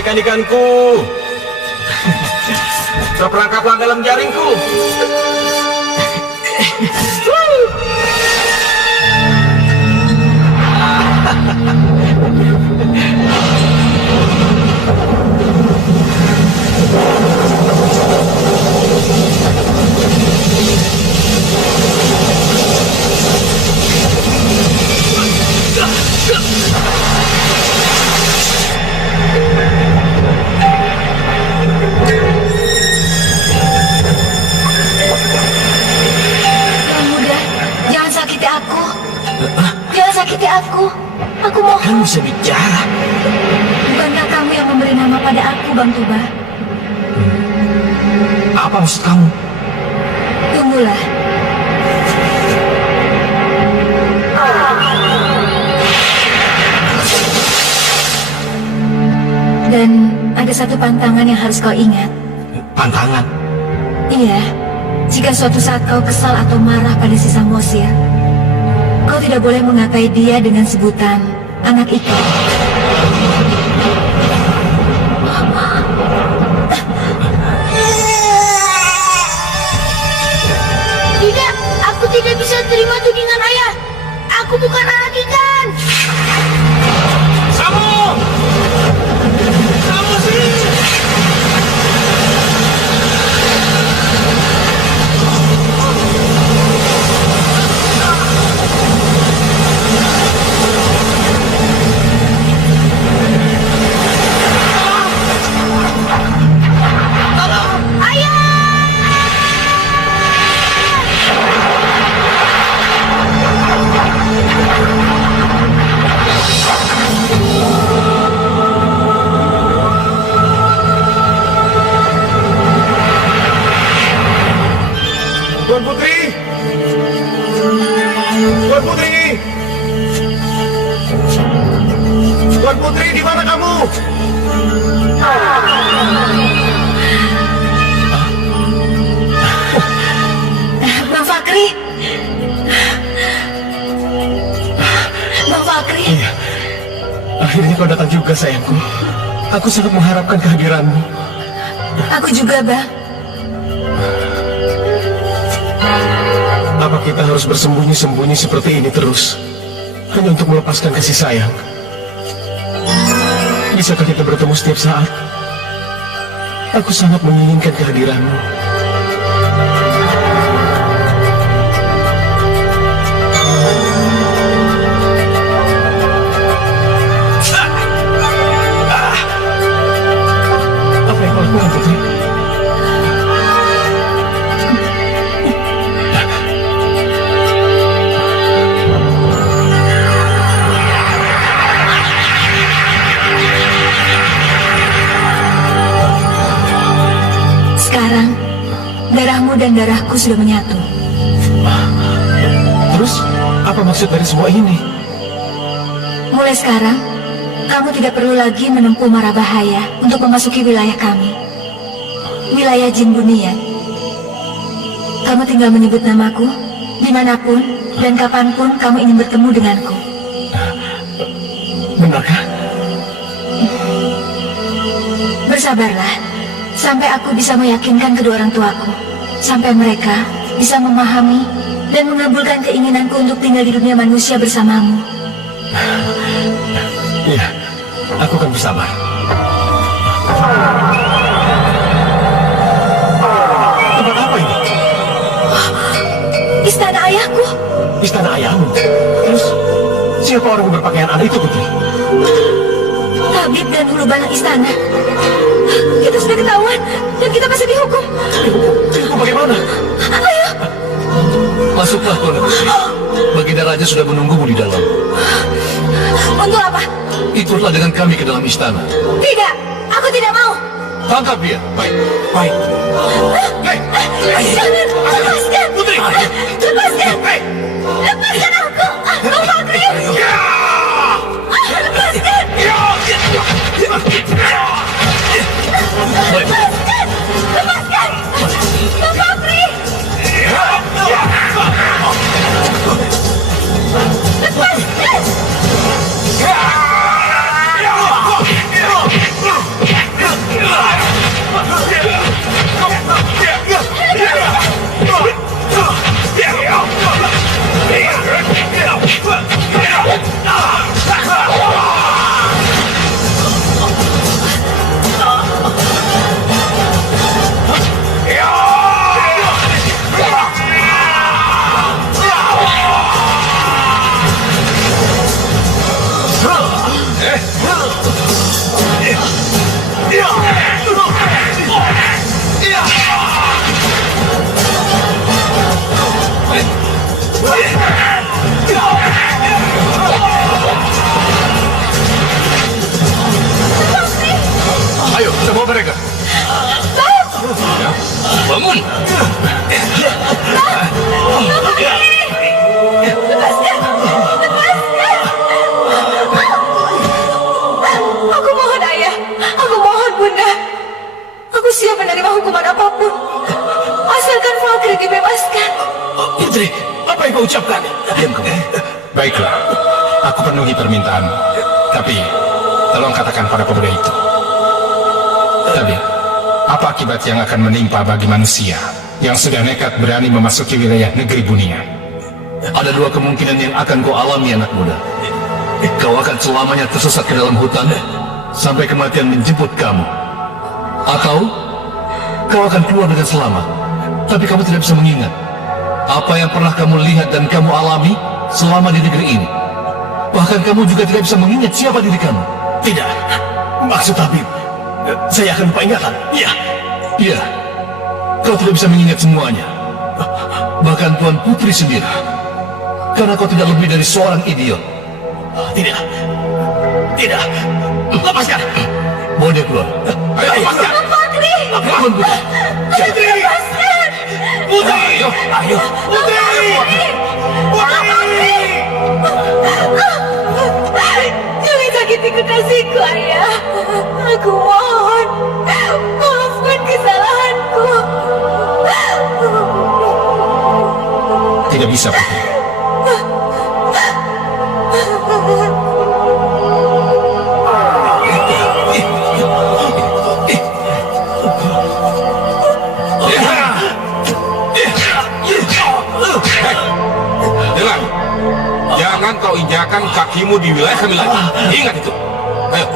ikan-ikanku. Terperangkaplah dalam jaringku. Jangan sakiti aku. Aku mohon. Kamu bisa bicara. Bukankah kamu yang memberi nama pada aku, Bang Tuba? Apa maksud kamu? Tunggulah. Dan ada satu pantangan yang harus kau ingat. Pantangan? Iya. Jika suatu saat kau kesal atau marah pada si Samosir, kau tidak boleh mengatai dia dengan sebutan anak ikan. Tidak, aku tidak bisa terima tudingan ayah. Aku bukan anak ikan. Samu! Samu sih! Tuan Putri! Tuan Putri! Tuan Putri, di mana kamu? Bang Fakri! Bang Fakri! Iya. Akhirnya kau datang juga, sayangku. Aku sangat mengharapkan kehadiranmu. Aku juga, Bang. Apa kita harus bersembunyi-sembunyi seperti ini terus? Hanya untuk melepaskan kasih sayang? Bisakah kita bertemu setiap saat? Aku sangat menginginkan kehadiranmu. Apa yang kau lakukan, Putri? Sekarang, darahmu dan darahku sudah menyatu. Terus, apa maksud dari semua ini? Mulai sekarang, kamu tidak perlu lagi menempuh mara bahaya untuk memasuki wilayah kami. Wilayah Jin Bunian. Kamu tinggal menyebut namaku, dimanapun dan kapanpun kamu ingin bertemu denganku. Benarkah? Bersabarlah, sampai aku bisa meyakinkan kedua orang tuaku. Sampai mereka bisa memahami dan mengabulkan keinginanku untuk tinggal di dunia manusia bersamamu. Iya, aku akan bersabar. Tempat apa ini? Istana ayahku. Istana ayahmu. Terus, siapa orang yang berpakaian aneh itu, Putri? Tabib dan hulu bala istana. Kita sudah ketahuan dan kita masih dihukum. Dihukum bagaimana? Ayo. Masuklah, Tuan Putri. Baginda Raja sudah menunggumu di dalam. Untuk apa? Ikutlah dengan kami ke dalam istana. Tidak, aku tidak mau. Tangkap dia. Baik, baik. Jangan, lepaskan. Putri! Lepaskan. Hei! Lepaskan aku. Bang Fakri. Lepaskan. Baik. Lepaskan. Lepaskan. Bang Fakri. Lepaskan. Aku mohon ayah, aku mohon bunda. Aku siap menerima hukuman apapun. Asalkan Fakri dibebaskan. Putri, apa yang kau ucapkan? Diam kamu. Baiklah, aku penuhi permintaanmu. Tapi, tolong katakan pada pemuda itu. Tapi, apa akibat yang akan menimpa bagi manusia yang sudah nekat berani memasuki wilayah negeri Bunia? Ada dua kemungkinan yang akan kau alami, anak muda. Kau akan selamanya tersesat ke dalam hutan sampai kematian menjemput kamu. Atau kau akan keluar dengan selamat, tapi kamu tidak bisa mengingat apa yang pernah kamu lihat dan kamu alami selama di negeri ini. Bahkan kamu juga tidak bisa mengingat siapa diri kamu. Tidak. Maksud Habib, saya akan lupa ingatan. Iya. Iya, kau tidak bisa mengingat semuanya. Bahkan Tuan Putri sendiri. Karena kau tidak lebih dari seorang idiot. Tidak. Tidak. Lepaskan. Bawa dia keluar. Ayo, lepaskan. Fakri! Tuan Putri. Putri. Putri. Ayo. Ayo. Putri. Putri. Jangan sakiti kekasihku, ayah. Aku mohon, maafkan kesalahanku. Tidak bisa, Putri. Dengar, jangan kau injakan kakimu di wilayah kami lagi. Ingat itu. Ayo.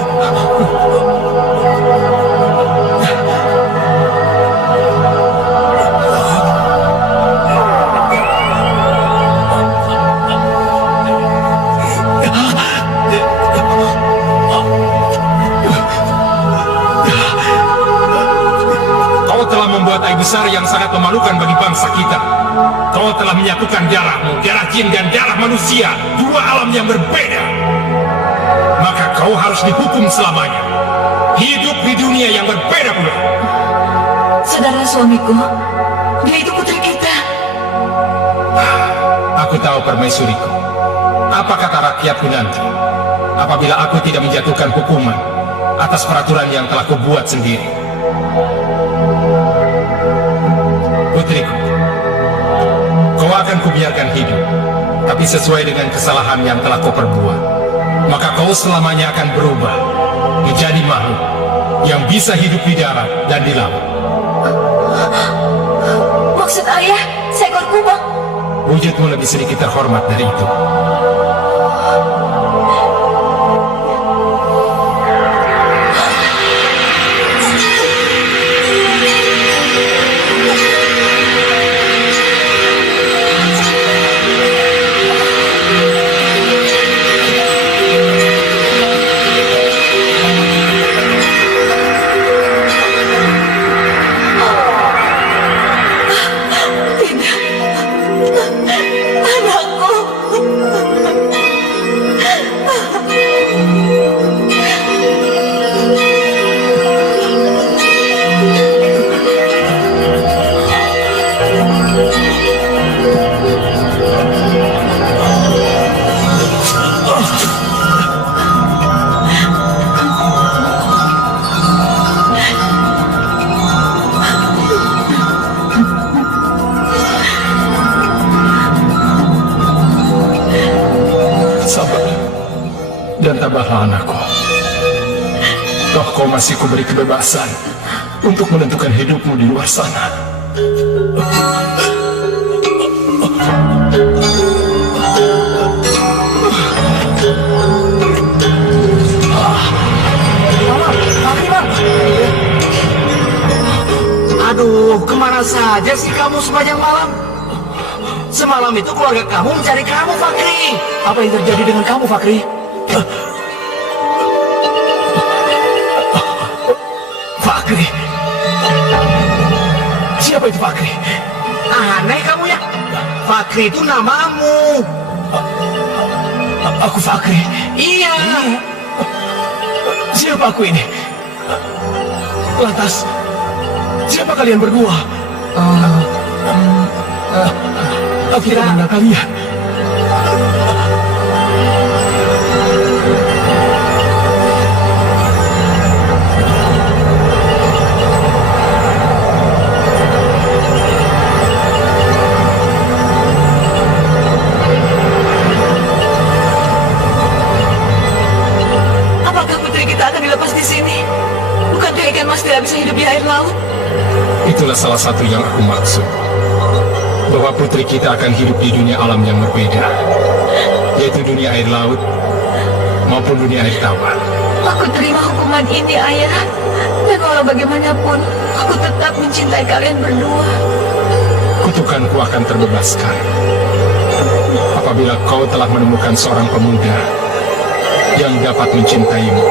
Kau telah membuat aib besar yang sangat memalukan bagi bangsa kita. Kau telah menyatukan darahmu, darah jin dan darah manusia, dua alam yang berbeda. Maka kau harus dihukum selamanya. Hidup di dunia yang berbeda pula. Saudara suamiku, dia itu putri kita. Aku tahu permaisuriku. Apa kata rakyatku nanti apabila aku tidak menjatuhkan hukuman atas peraturan yang telah kubuat sendiri? Putriku, kau akan kubiarkan hidup, tapi sesuai dengan kesalahan yang telah kau perbuat. Maka kau selamanya akan berubah menjadi makhluk yang bisa hidup di darat dan di laut. Maksud ayah, seekor kubang. Wujudmu lebih sedikit terhormat dari itu. Dan tabahlah anakku. Toh kau masih kuberi kebebasan untuk menentukan hidupmu di luar sana. Aduh, kemana saja sih kamu sepanjang malam? Semalam itu keluarga kamu mencari kamu, Fakri. Apa yang terjadi dengan kamu, Fakri? Fakri? Siapa itu Fakri? Aneh kamu ya. Fakri itu namamu. Aku Fakri? Iya. Siapa aku ini? Lantas, siapa kalian berdua? Kita mengenal kalian. Apakah putri kita akan dilepas di sini? Bukankah ikan mas tidak bisa hidup di air laut? Itulah salah satu yang aku maksud. Bahwa putri kita akan hidup di dunia alam yang berbeda, yaitu dunia air laut maupun dunia air tawar. Aku terima hukuman ini, Ayah. Dan walau bagaimanapun, aku tetap mencintai kalian berdua. Kutukanku akan terbebaskan apabila kau telah menemukan seorang pemuda yang dapat mencintaimu,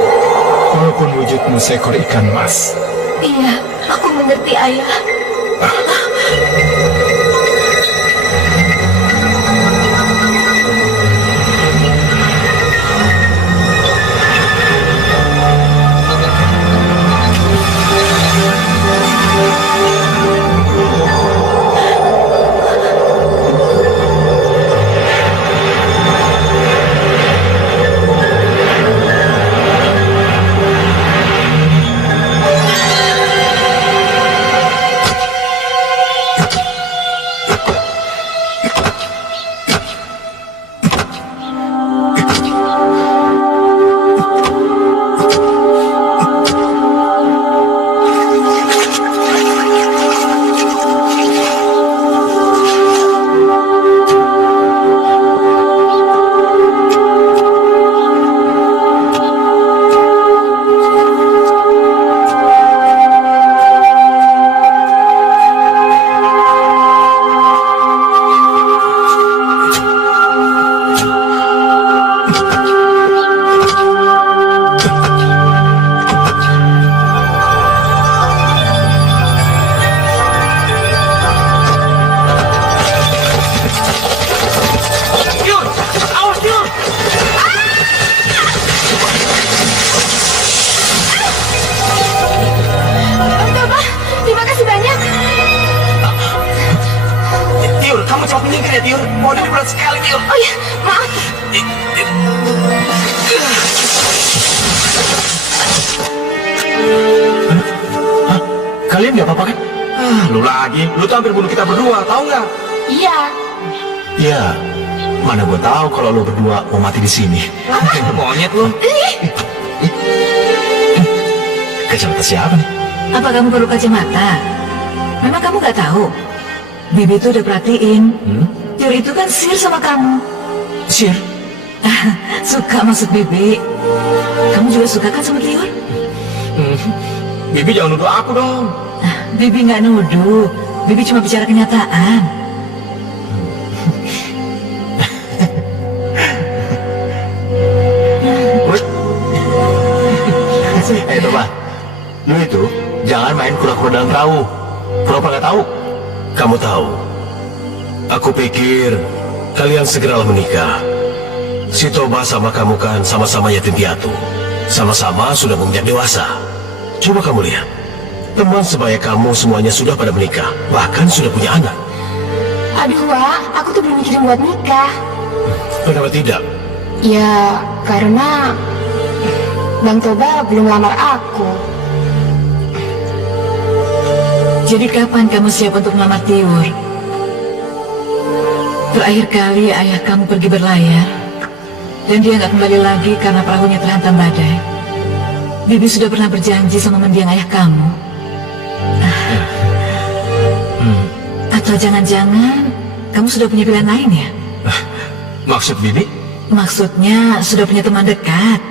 walaupun wujudmu seekor ikan mas. Iya, aku mengerti, Ayah. Tiur. Pohon ini berat sekali, Tiur. Oh ya, maaf. Hah? Kalian nggak apa-apa kan? Lu lagi. Lu tuh hampir bunuh kita berdua, tahu nggak? Iya. Ya, mana gue tahu kalau lo berdua mau mati di sini. Monyet lu. Kacamata siapa nih? Apa kamu perlu kacamata? Memang kamu nggak tahu? Bibi itu udah perhatiin. Tiur itu kan sihir sama kamu. Sihir? Suka maksud Bibi. Kamu juga suka kan sama Tiur? Bibi jangan nuduh aku dong. Bibi nggak nuduh. Bibi cuma bicara kenyataan. Toba, lu itu jangan main kura-kura dalam perahu. Pura-pura nggak tahu. Kamu tahu, aku pikir kalian segeralah menikah. Si Toba sama kamu kan sama-sama yatim piatu. Sama-sama sudah menginjak dewasa. Coba kamu lihat, teman sebaya kamu semuanya sudah pada menikah. Bahkan sudah punya anak. Aduh, Wak, aku tuh belum mikirin buat nikah. Kenapa tidak? Ya, karena Bang Toba belum lamar aku. Jadi kapan kamu siap untuk melamar Tiur? Terakhir kali ayah kamu pergi berlayar, dan dia nggak kembali lagi karena perahunya terhantam badai. Bibi sudah pernah berjanji sama mendiang ayah kamu. Atau jangan-jangan kamu sudah punya pilihan lain ya? Maksud Bibi? Maksudnya sudah punya teman dekat.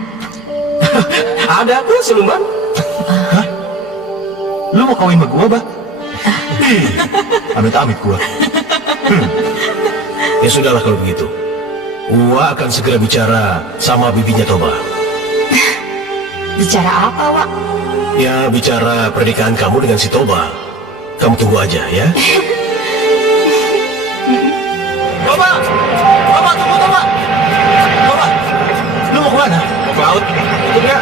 Ada tuh siluman. Hah? Lu mau kawin sama gua, Bah? Amit-amit gua. Ya sudahlah kalau begitu. Gua akan segera bicara sama bibinya Toba. Bicara apa, Wak? Ya, bicara pernikahan kamu dengan si Toba. Kamu tunggu aja, ya. Toba! Toba, tunggu, Toba! Toba! Lu mau kemana? Mau ke laut. Itu dia.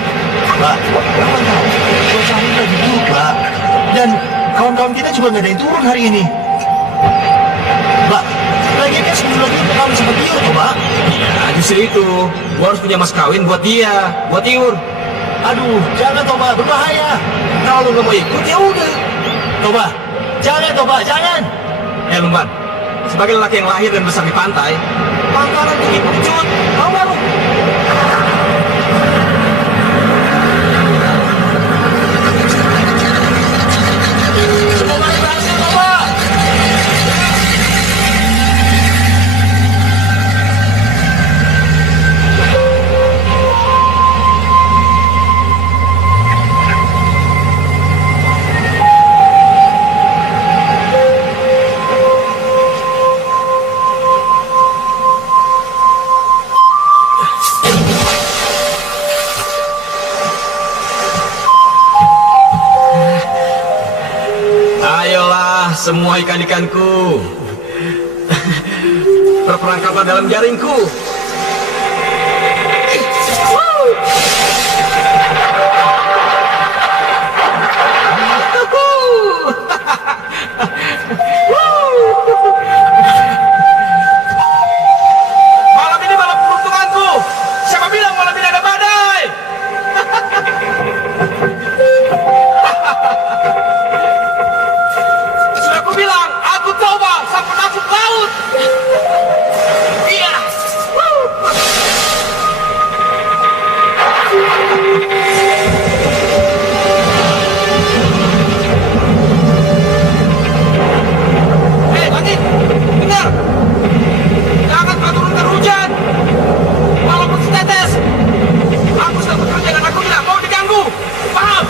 Pak, kamu tahu, suasana lagi buruk, Pak. Dan kawan-kawan kita juga nggak ada yang turun hari ini. Pak, lagi kan sebelum lagi untuk kawin sama Tiur tuh, Pak. Ya, justru itu. Gua harus punya mas kawin buat dia, buat Tiur. Aduh, jangan toh, Pak, berbahaya. Kalau lu nggak mau ikut, ya udah. Toba, jangan Toba, jangan. Lumban, sebagai lelaki yang lahir dan besar di pantai, pangkalan tinggi pengecut, mau baru. Semua berhasil, Toba. Ayolah, semua ikan-ikanku. Berperangkaplah dalam jaringku. Malam ini malam peruntunganku. Siapa bilang malam ini ada badai? Sudah aku bilang, aku coba sang penakut laut. Iya. Hei, langit, dengar. Jangan kau turunkan hujan. Walaupun setetes. Aku sedang bekerja dan aku tidak mau diganggu. Paham?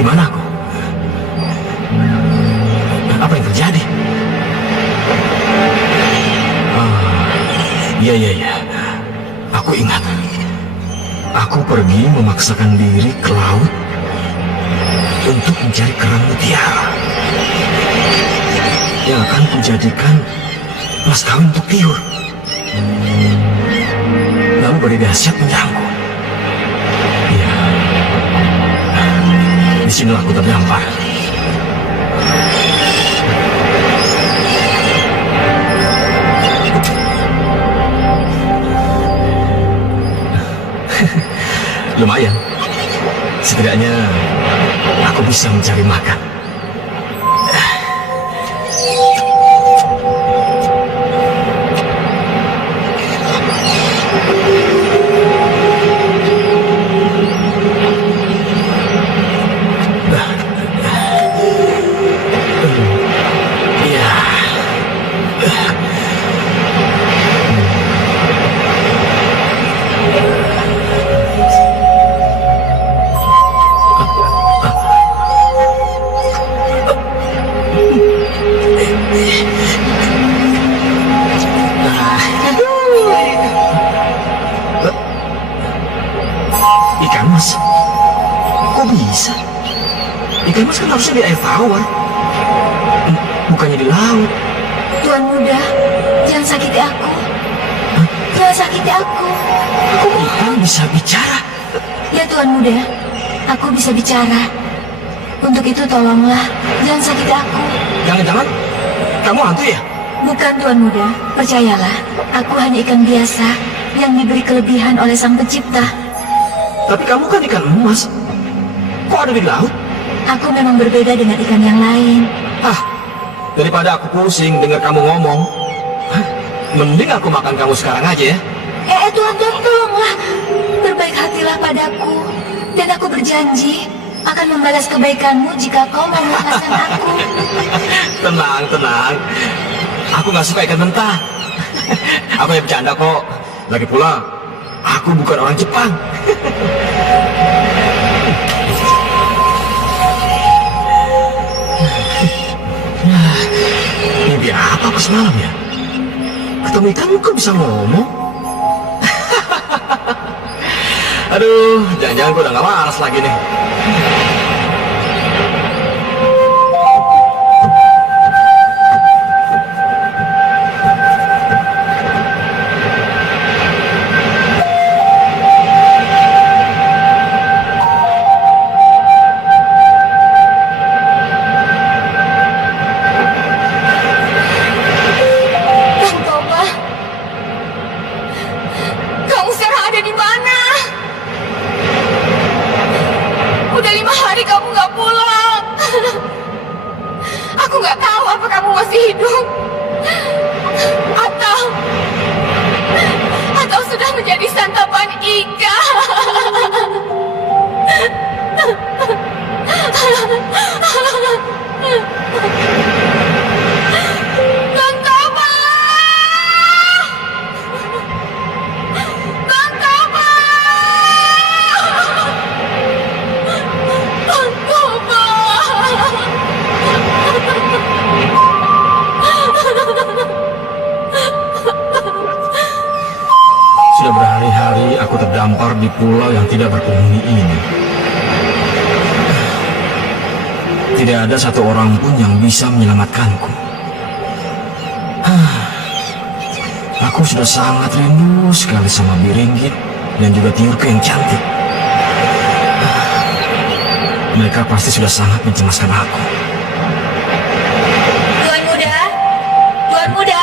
Di mana aku? Apa yang terjadi? Iya. Aku ingat. Aku pergi memaksakan diri ke laut untuk mencari kerang mutiara yang akan kujadikan mas kawin untuk Tiur. Lalu badai dahsyat menyerangku. Iya. Disinilah aku terdampar. Lumayan. Setidaknya aku bisa mencari makan. Ikan mas? Kok bisa? Ikan mas kan harusnya di air tawar. Bukannya di laut. Tuan Muda, jangan sakiti aku. Jangan sakiti aku. Aku mohon. Ikan bisa bicara. Ya Tuan Muda, aku bisa bicara. Untuk itu tolonglah, jangan sakiti aku. Jangan-jangan kamu hantu ya? Bukan Tuan Muda, percayalah. Aku hanya ikan biasa yang diberi kelebihan oleh Sang Pencipta. Tapi kamu kan ikan emas. Kok ada di laut? Aku memang berbeda dengan ikan yang lain. Ah, daripada aku pusing dengar kamu ngomong, mending aku makan kamu sekarang aja ya. Tuan, tolonglah. Berbaik hatilah padaku. Dan aku berjanji akan membalas kebaikanmu jika kau mau melepaskan aku. Tenang, tenang. Aku nggak suka ikan mentah. Aku ya bercanda kok. Lagi pula, aku bukan orang Jepang. Mimpi apa pas malam ya? Ketemu ikan kok bisa ngomong? Aduh, jangan-jangan gue udah gak waras lagi nih. Bang Toba, kamu sekarang ada di mana? Udah 5 hari kamu nggak pulang. Aku nggak tahu apa kamu masih hidup atau sudah menjadi santapan ikan. Bang Toba! Bang Toba! Bang Toba! Sudah berhari-hari aku terdampar di pulau yang tidak berpenghuni ini. Tidak ada satu orang pun yang bisa menyelamatkanku. Aku sudah sangat rindu sekali sama Biringgit dan juga Tiurke yang cantik. Mereka pasti sudah sangat mencemaskan aku. Tuan Muda! Tuan Muda!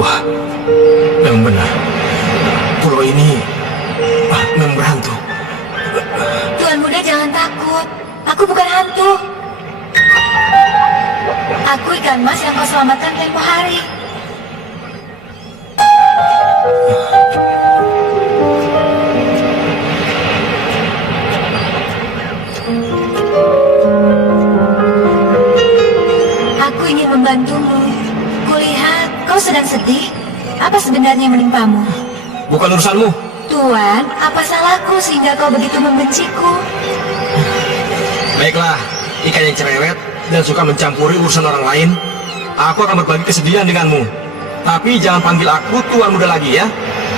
Wah, memang benar. Pulau ini memang berhantu. Tuan Muda jangan takut. Aku bukan hantu. Aku ikan mas yang kau selamatkan tempo hari. Aku ingin membantumu. Kulihat kau sedang sedih. Apa sebenarnya yang menimpamu? Bukan urusanmu. Tuan, apa salahku sehingga kau begitu membenciku? Baiklah, ikan yang cerewet dan suka mencampuri urusan orang lain. Aku akan berbagi kesedihan denganmu. Tapi jangan panggil aku Tuan Muda lagi ya.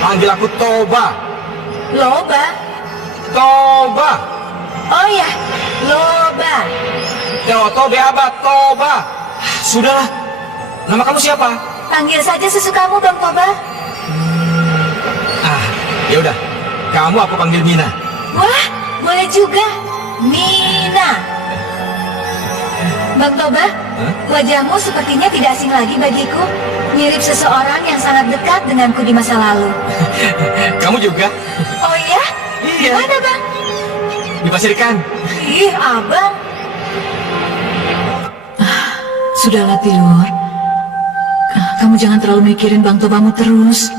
Panggil aku Toba. Loba? Toba. Oh ya, Loba. Tobe abad, Toba. Sudahlah. Nama kamu siapa? Panggil saja sesukamu, Bang Toba. Ya udah. Kamu aku panggil Mina. Wah, boleh juga. Mina. Bang Toba, wajahmu sepertinya tidak asing lagi bagiku. Mirip seseorang yang sangat dekat denganku di masa lalu. Kamu juga? Oh iya? Iya. Mana, Bang? Di pasir ikan. Ih, Abang. Sudahlah, Tiur. Kamu jangan terlalu mikirin Bang Tobamu terus.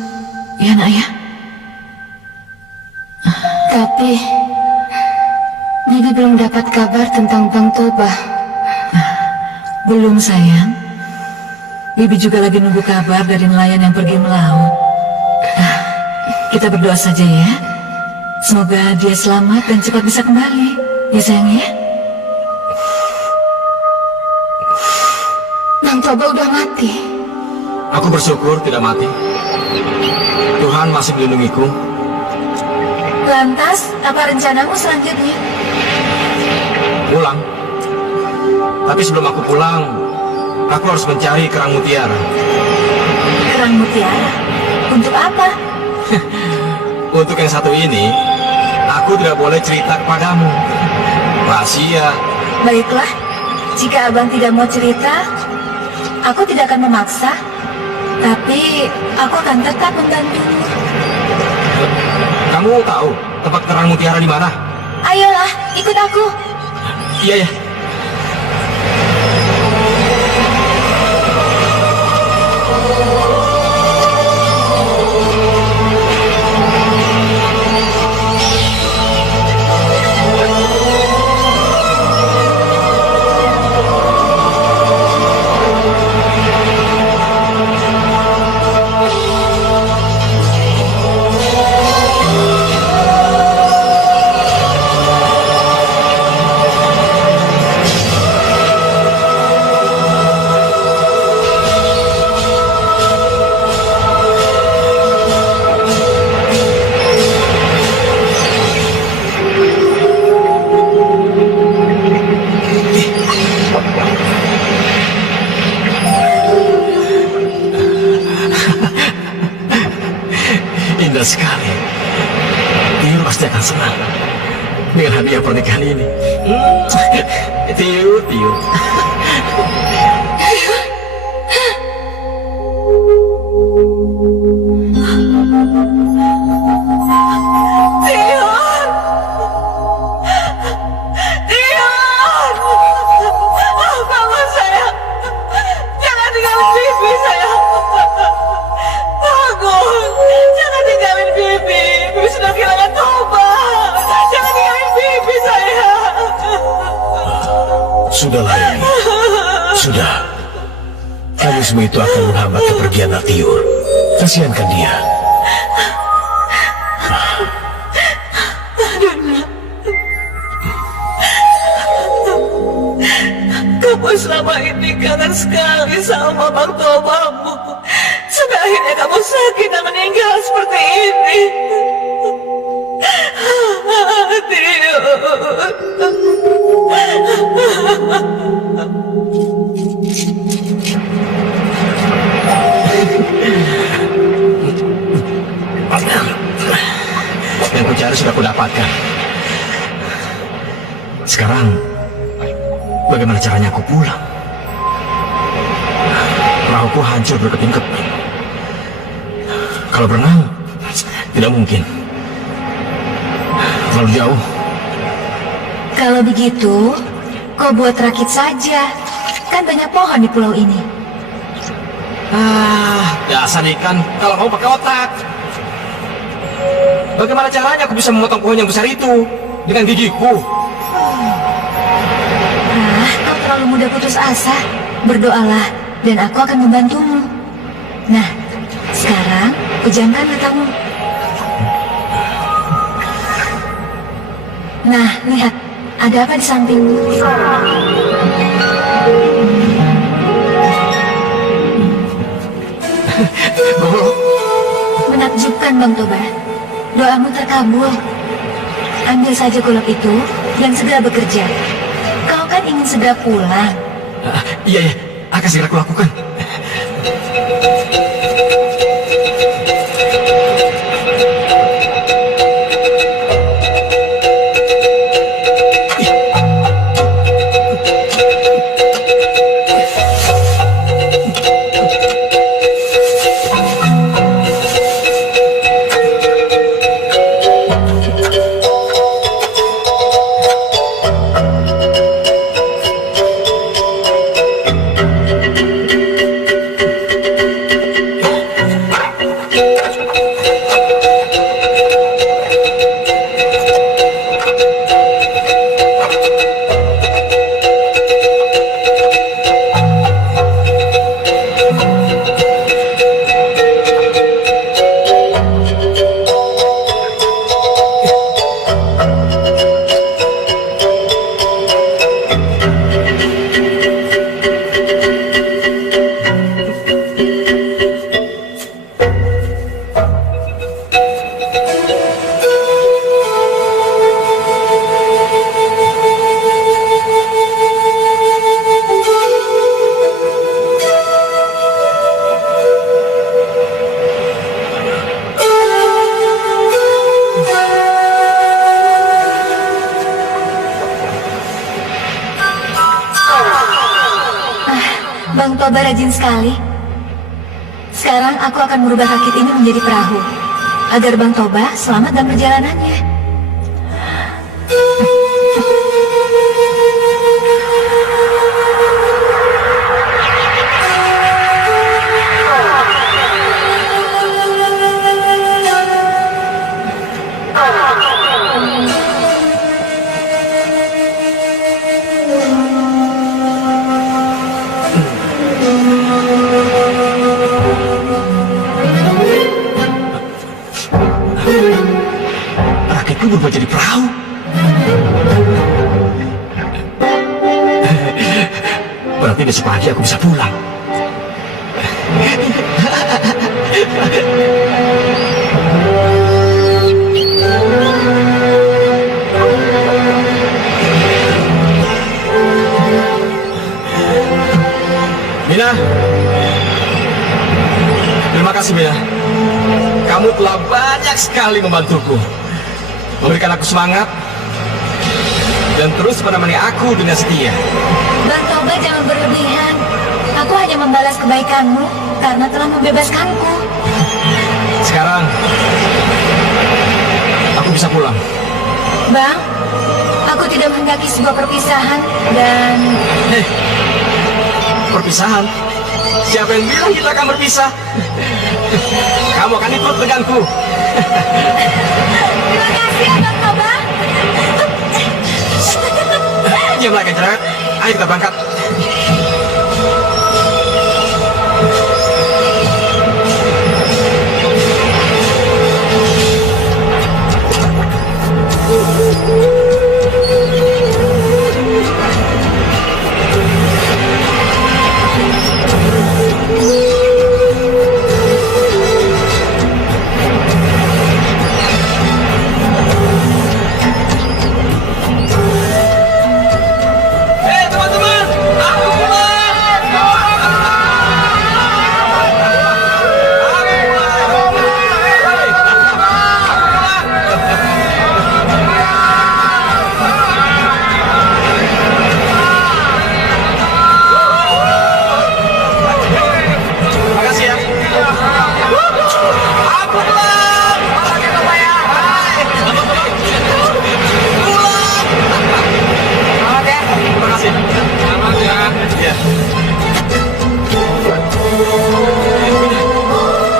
Ya, nak ya? Tapi Bibi belum dapat kabar tentang Bang Toba. Belum, sayang. Bibi juga lagi nunggu kabar dari nelayan yang pergi melaut. Kita berdoa saja ya. Semoga dia selamat dan cepat bisa kembali. Ya, sayang ya? Bang Toba udah mati. Aku bersyukur tidak mati. Tuhan masih melindungiku. Lantas, apa rencanamu selanjutnya? Pulang. Tapi sebelum aku pulang, aku harus mencari kerang mutiara. Kerang mutiara? Untuk apa? Untuk yang satu ini, aku tidak boleh cerita kepadamu. Rahasia. Baiklah, jika abang tidak mau cerita, aku tidak akan memaksa. Tapi aku akan tetap membantumu. Kamu tahu tempat kerang mutiara di mana? Ayolah, ikut aku. Iya ya. Indah sekali. Tiur pasti akan senang dengan hadiah pernikahan ini. Tiur, Tiur. Bangun sayang. Jangan tinggalin Bibi sayang. Bangun. Jangan tinggalin Bibi. Bibi sudah kehilangan tobat. Jangan tinggalin Bibi sayang. Sudahlah ini. Sudah. Kami semua itu akan menghambat kepergian Tiur. Kasihankan dia. Kamu selama ini kangen sekali sama Bang Tobamu. Sampai akhirnya kamu sakit dan meninggal seperti ini. Yang kucari sudah kudapatkan. Sekarang, bagaimana caranya aku pulang? Perahuku hancur berkeping-keping. Kalau berenang, tidak mungkin. Terlalu jauh. Kalau begitu, kau buat rakit saja. Kan banyak pohon di pulau ini. Dasar ikan, kalau kamu pakai otak. Bagaimana caranya aku bisa memotong pohon yang besar itu dengan gigiku? Kau terlalu mudah putus asa. Berdoalah, dan aku akan membantumu. Nah, sekarang pejamkan matamu. Nah, lihat, ada apa di sampingmu? Golok. Menakjubkan, Bang Toba. Doamu terkabul. Ambil saja golok itu dan segera bekerja. Kau kan ingin segera pulang. Iya, iya, akan segera kulakukan. Toba rajin sekali. Sekarang aku akan merubah rakit ini menjadi perahu, agar Bang Toba selamat dalam perjalanannya. Rakitku berubah jadi perahu. Berarti besok pagi aku bisa pulang. Mina, terima kasih Mina. Kamu telah banyak sekali membantuku, memberikan aku semangat, dan terus menemani aku dengan setia. Bang Toba, jangan berlebihan. Aku hanya membalas kebaikanmu karena telah membebaskanku. Sekarang, aku bisa pulang. Bang, aku tidak menghendaki sebuah perpisahan dan... Perpisahan? Siapa yang bilang kita akan berpisah? Kamu akan ikut denganku. Terima kasih ya Bang Toba. Diam lagi, cerewet. Ayo kita berangkat.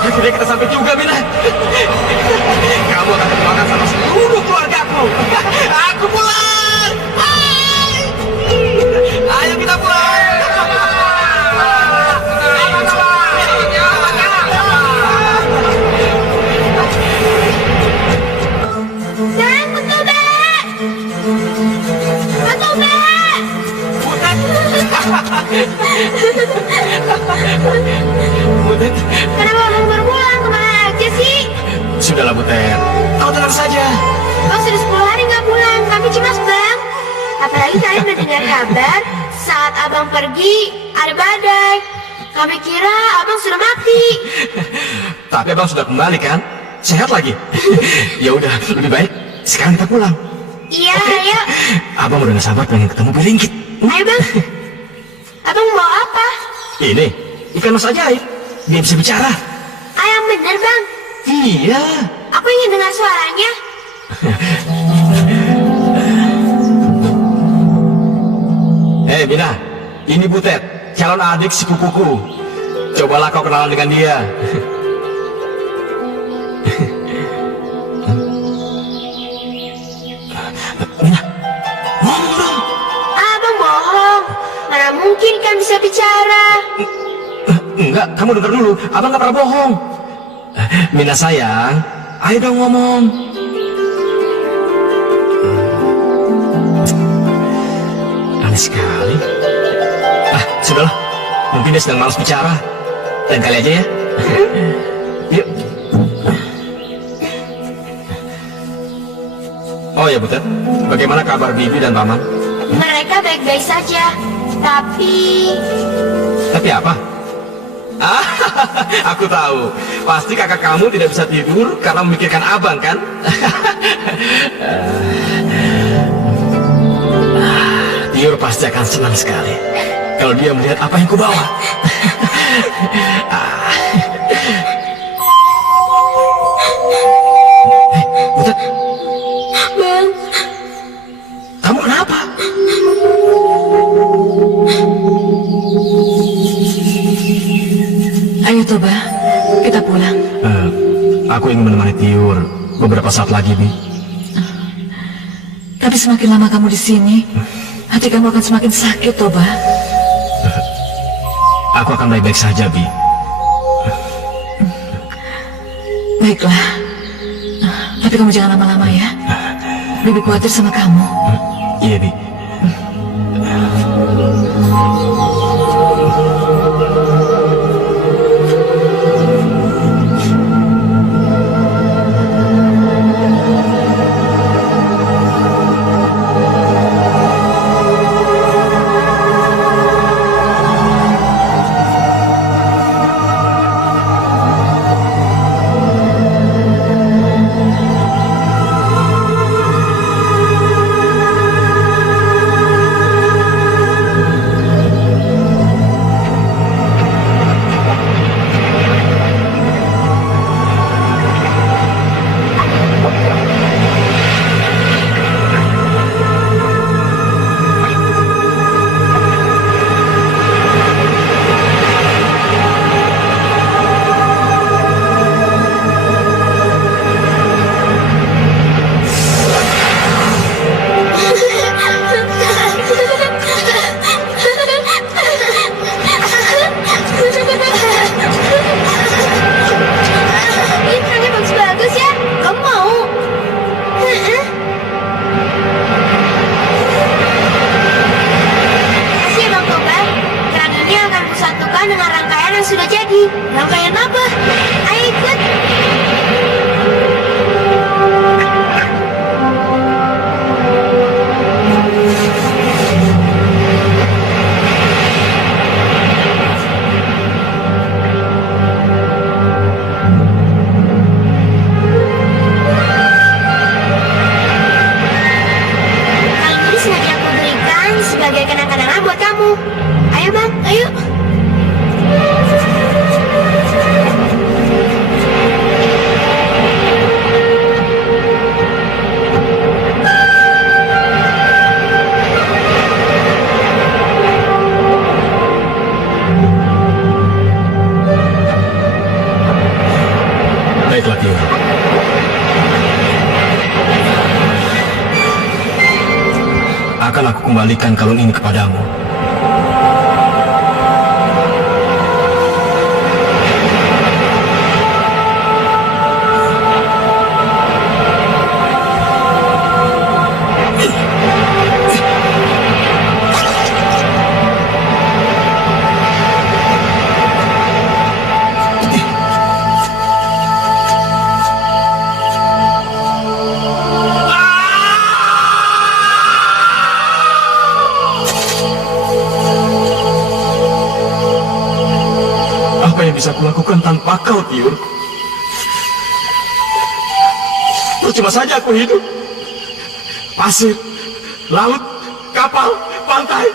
Akhirnya kita sampai juga, Mina. Kamu akan dimakan sama seluruh keluargaku. Aku pulang. Hai. Ayo kita pulang. Dan Toba. Toba. Butet. Kenapa abang baru pulang? Kemana aja sih? Sudahlah, Butet. Kau tenang saja. Bang sudah 10 hari nggak pulang. Kami cemas, Bang. Apalagi kalian mendengar kabar saat abang pergi ada badai. Kami kira abang sudah mati. Tapi abang sudah kembali kan? Sehat lagi. Ya udah, lebih baik sekarang kita pulang. Iya, ayo. Abang udah gak sabar pengen ketemu Biringkit. Ayo, Bang. Abang mau apa? Ini ikan mas ajaib. Dia bisa bicara. Yang bener, Bang. Iya. Aku ingin dengar suaranya. Hei Mina, ini Butet, calon adik sepupuku. Cobalah kau kenalan dengan dia. Mina, ngomong dong. Abang bohong. Mana mungkin kan bisa bicara. Enggak, kamu dengar dulu. Abang gak pernah bohong. Mina sayang, ayo dong ngomong. Aneh sekali. Sudahlah. Mungkin dia sedang malas bicara. Lain kali aja ya. Yuk. Oh ya Butet, bagaimana kabar Bibi dan Paman? Mereka baik-baik saja. Tapi apa? Aku tahu. Pasti kakak kamu tidak bisa tidur karena memikirkan abang kan? Tiur pasti akan senang sekali kalau dia melihat apa yang kubawa. Butet, Bang, kamu kenapa? Ayo Toba, kita pulang. Aku ingin menemani Tiur beberapa saat lagi, Bi. Tapi semakin lama kamu di sini, hati kamu akan semakin sakit, Toba. Aku akan baik-baik saja, Bi. Baiklah. Tapi kamu jangan lama-lama ya. Bibi khawatir sama kamu. Iya, Bi. ini kerangnya bagus-bagus ya. Kamu mau? Makasih ya Bang Toba. Kerang ini akan kusatukan dengan rangkaian yang sudah jadi. Rangkaian apa? Ayo ikut. Kalung ini sengaja aku berikan sebagai kenang-kenangan buat kamu. Ayo Bang, ayo. Baiklah, Tiur. Akan aku kembalikan kalung ini kepadamu. Apa yang bisa kulakukan tanpa kau, Tiur? Percuma saja aku hidup. Pasir, laut, kapal, pantai,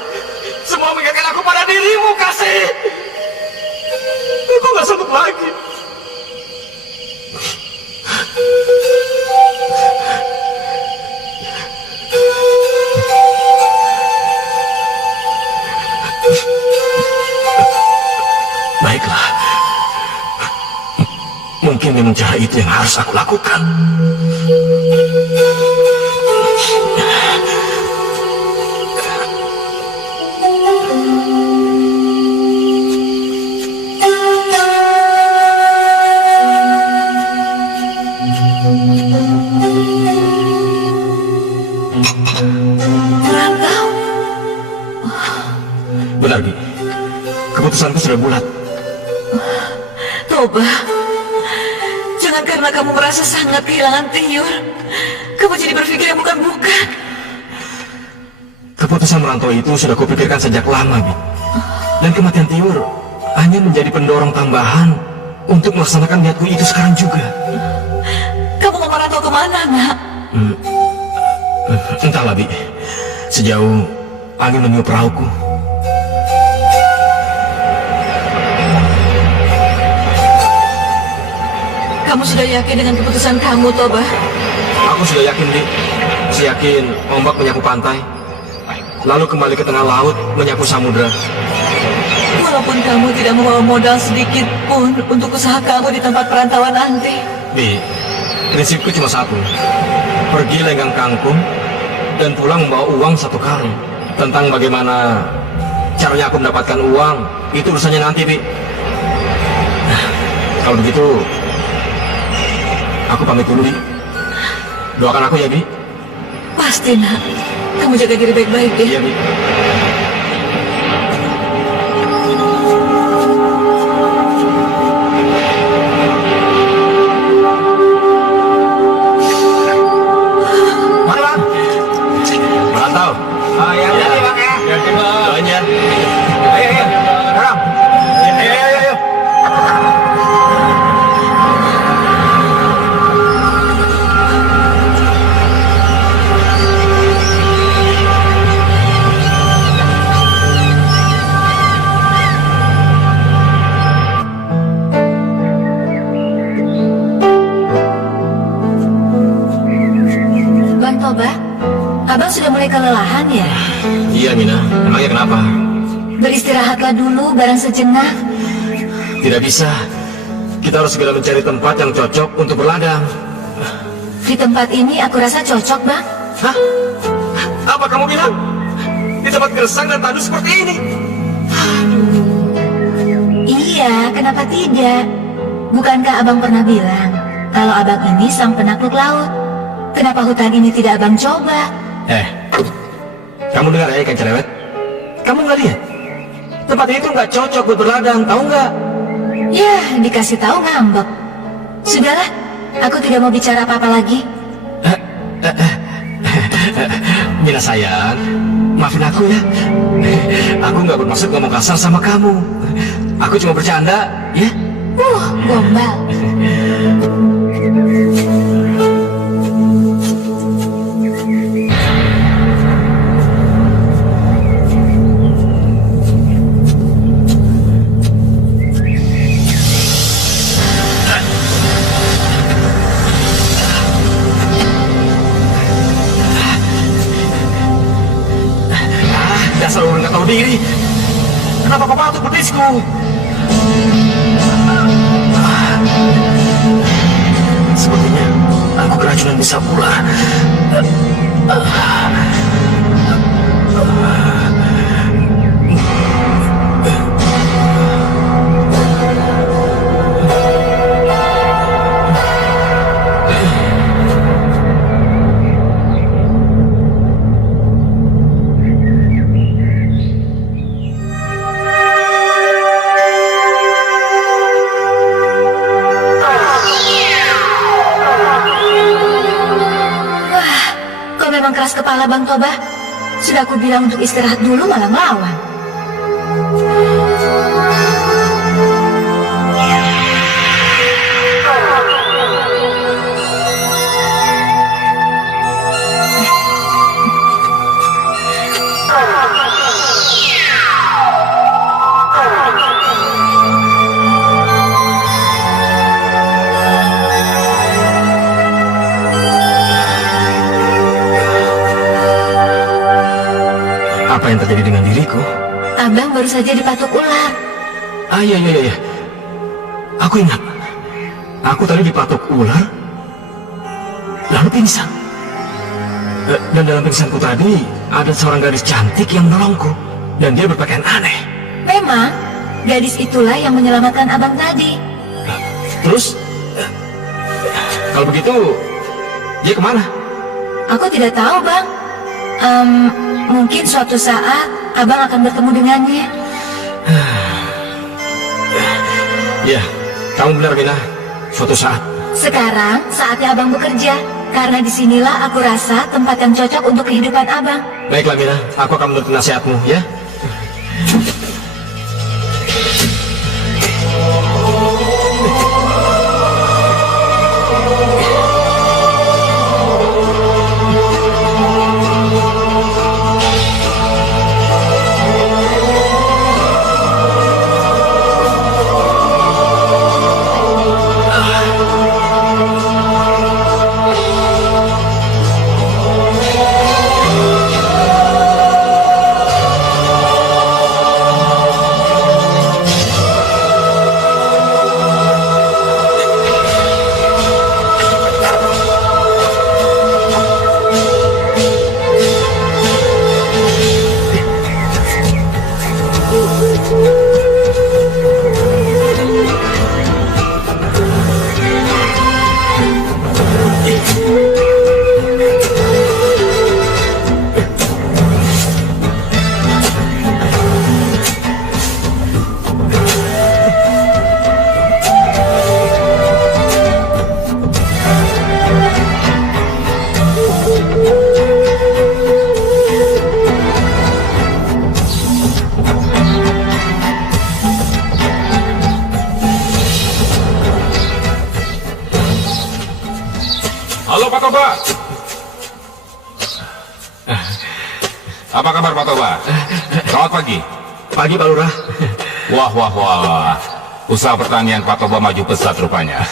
semua mengingatkan aku pada dirimu, kasih. Aku nggak sanggup lagi. Baiklah. Mungkin memang cara itu yang harus aku lakukan. Merantau. Benar, Bi. Keputusanku sudah bulat. Toba, jangan karena kamu merasa sangat kehilangan Tiur, kamu jadi berpikir yang bukan-bukan. Keputusan merantau itu sudah kupikirkan sejak lama, Bi. Dan kematian Tiur hanya menjadi pendorong tambahan untuk melaksanakan niatku itu sekarang juga. Kamu mau merantau kemana, nak? Entahlah, Bi. Sejauh angin meniup perahuku. Kamu sudah yakin dengan keputusan kamu, Toba? Aku sudah yakin, Dik. Saya yakin ombak menyapu pantai, lalu kembali ke tengah laut menyapu samudra. Walaupun kamu tidak membawa modal sedikit pun untuk usaha kamu di tempat perantauan nanti. Dik, prinsipku cuma satu. Pergi lenggang kangkung dan pulang membawa uang 1 kali. Tentang bagaimana caranya aku mendapatkan uang, itu urusannya nanti, Dik. Kalau begitu, aku pamit dulu, Dik. Doakan aku ya, Bi. Pasti, nak. Kamu jaga diri baik-baik, ya. Iya, Bi. Mari, Bang. Merantau. Oh ya, hati Bang ya. Ya, Bang. Doain ya. Ayo, ayo. Dorong. Ayo, ayo, ayo. Bang Toba, abang sudah mulai kelelahan ya? Iya, Mina. Emangnya kenapa? Beristirahatlah dulu barang sejenak. Tidak bisa. Kita harus segera mencari tempat yang cocok untuk berladang. Di tempat ini aku rasa cocok, Bang. Hah? Apa kamu bilang? Di tempat gersang dan tandus seperti ini? Iya, kenapa tidak? Bukankah abang pernah bilang kalau abang ini sang penakluk laut? Kenapa hutan ini tidak abang coba? Kamu dengar ya ikan cerewet? Kamu nggak lihat? Tempat itu nggak cocok buat berladang, tahu nggak? Ya, dikasih tahu ngambek. Sudahlah, aku tidak mau bicara apa-apa lagi. Mina sayang, maafin aku ya. Aku nggak bermaksud ngomong kasar sama kamu. Aku cuma bercanda, ya. Gombal. Dasar orang nggak tahu diri. Kenapa kau patut betisku? Sepertinya aku keracunan bisa ular. Kau memang keras kepala, Bang Toba. Sudah aku bilang untuk istirahat dulu malah melawan. Apa yang terjadi dengan diriku? Abang baru saja dipatuk ular. Iya. Aku ingat. Aku tadi dipatuk ular, lalu pingsan. Dan dalam pingsanku tadi, ada seorang gadis cantik yang menolongku. Dan dia berpakaian aneh. Memang, gadis itulah yang menyelamatkan abang tadi. Terus, kalau begitu, dia kemana? Aku tidak tahu, Bang. Mungkin suatu saat abang akan bertemu dengannya. Ya, kamu benar, Mina. Suatu saat. Sekarang saatnya abang bekerja. Karena disinilah aku rasa tempat yang cocok untuk kehidupan abang. Baiklah, Mina. Aku akan menurut nasihatmu, ya. Halo Pak Toba. Apa kabar Pak Toba? Selamat pagi. Pagi Pak Lurah. Wah, wah, wah. Usaha pertanian Pak Toba maju pesat rupanya.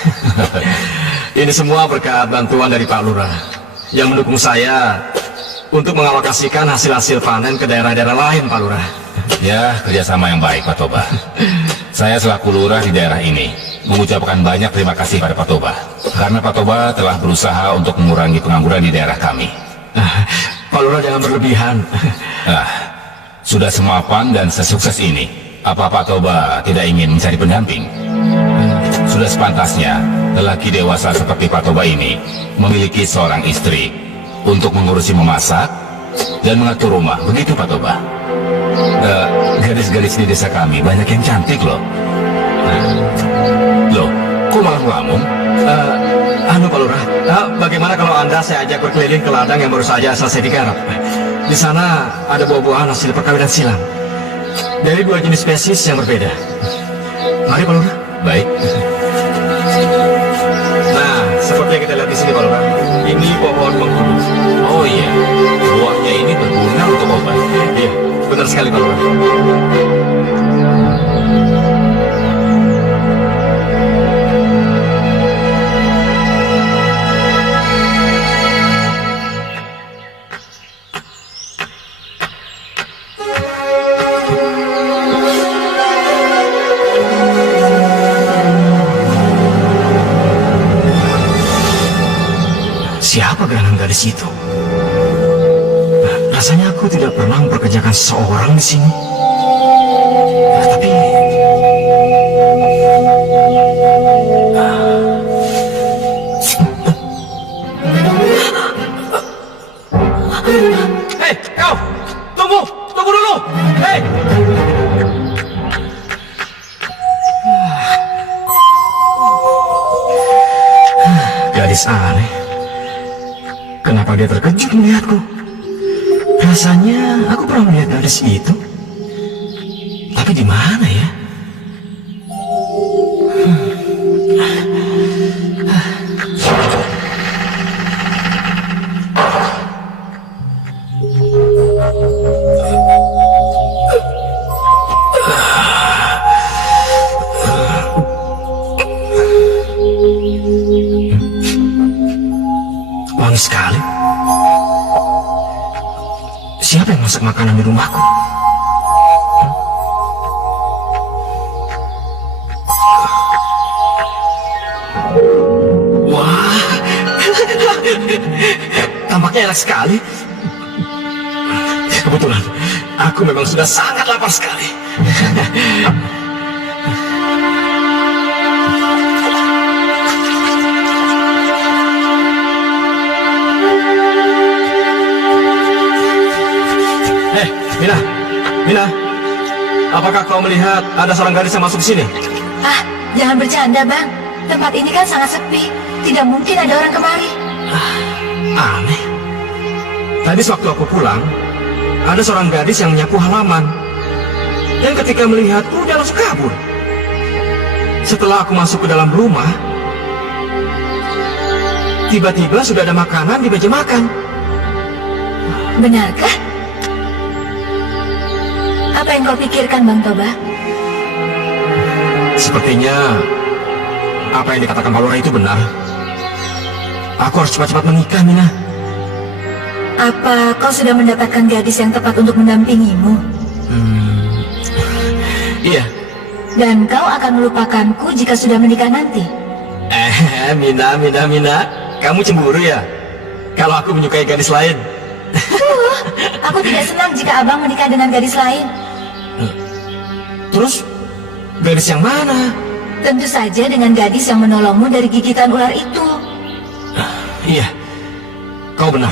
Ini semua berkat bantuan dari Pak Lurah yang mendukung saya untuk mengalokasikan hasil-hasil panen ke daerah-daerah lain, Pak Lurah. Ya, kerjasama yang baik Pak Toba. Saya selaku lurah di daerah ini mengucapkan banyak terima kasih pada Pak Toba karena Pak Toba telah berusaha untuk mengurangi pengangguran di daerah kami. Pak Lurah jangan berlebihan. Sudah semapan dan sesukses ini, apa Pak Toba tidak ingin mencari pendamping? Sudah sepantasnya lelaki dewasa seperti Pak Toba ini memiliki seorang istri untuk mengurusi memasak dan mengatur rumah. Begitu Pak Toba. Gadis-gadis di desa kami banyak yang cantik loh. Loh, kok malah ngelamun? Pak Lurah, bagaimana kalau Anda saya ajak berkeliling ke ladang yang baru saja selesai digarap? Di sana ada buah-buahan hasil perkawinan silang dari 2 jenis spesies yang berbeda. Mari Pak Lurah. Baik. Nah, seperti yang kita lihat di sini Pak Lurah, ini pohon mengkudu. Oh iya, buahnya ini berguna untuk obat. Iya, benar sekali Pak Lurah. Siapa gerangan gadis itu? Rasanya aku tidak pernah memperkerjakan seseorang di sini. Tapi hei, kau! Tunggu! Tunggu dulu! Hei! Gadis aneh. Kenapa dia terkejut melihatku? Rasanya aku pernah melihat gadis itu. Tapi di mana ya? Wangi sekali. Siapa yang masak makanan di rumahku? Wah, tampaknya enak sekali. Kebetulan, aku memang sudah sangat lapar sekali. Mina, apakah kau melihat ada seorang gadis yang masuk ke sini? Jangan bercanda, Bang. Tempat ini kan sangat sepi. Tidak mungkin ada orang kemari. Aneh. Tadi sewaktu aku pulang, ada seorang gadis yang menyapu halaman. Dan ketika melihatku, dia langsung kabur. Setelah aku masuk ke dalam rumah, tiba-tiba sudah ada makanan di meja makan. Benarkah? Apa yang kau pikirkan, Bang Toba? Sepertinya apa yang dikatakan Pak Lurah itu benar. Aku harus cepat-cepat menikah, Mina. Apa kau sudah mendapatkan gadis yang tepat untuk mendampingimu? Iya. Dan kau akan melupakanku jika sudah menikah nanti? Mina. Kamu cemburu ya? Kalau aku menyukai gadis lain. Aku tidak senang jika abang menikah dengan gadis lain. Terus, gadis yang mana? Tentu saja dengan gadis yang menolongmu dari gigitan ular itu. Iya, kau benar.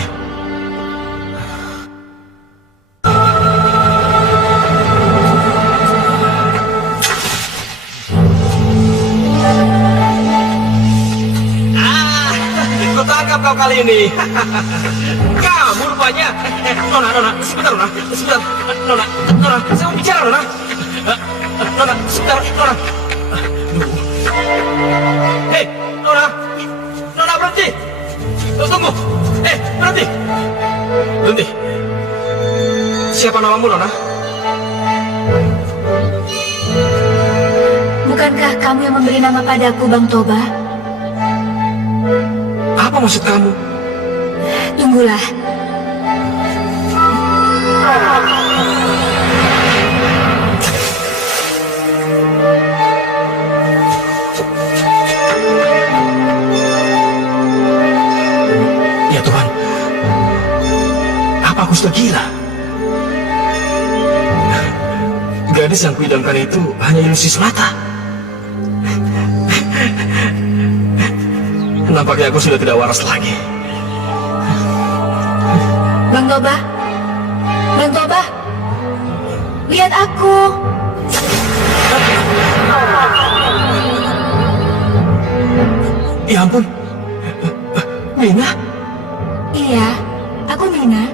Aku tangkap kau kali ini. Kamu rupanya. Nona, sebentar, Nona. Sebentar. Nona, saya mau bicara, Nona. Nona, sebentar, Nona. Hei, Nona. Nona, berhenti. Tunggu. Berhenti. Berhenti. Siapa namamu, Nona? Bukankah kamu yang memberi nama padaku, Bang Toba? Apa maksud kamu? Tunggulah. Ya Tuhan, apa aku sudah gila? Gadis yang kuidamkan itu hanya ilusi semata. Nampaknya aku sudah tidak waras lagi. Bang Toba. Bang Toba. Lihat aku. Ya ampun, Mina. Iya, aku Mina.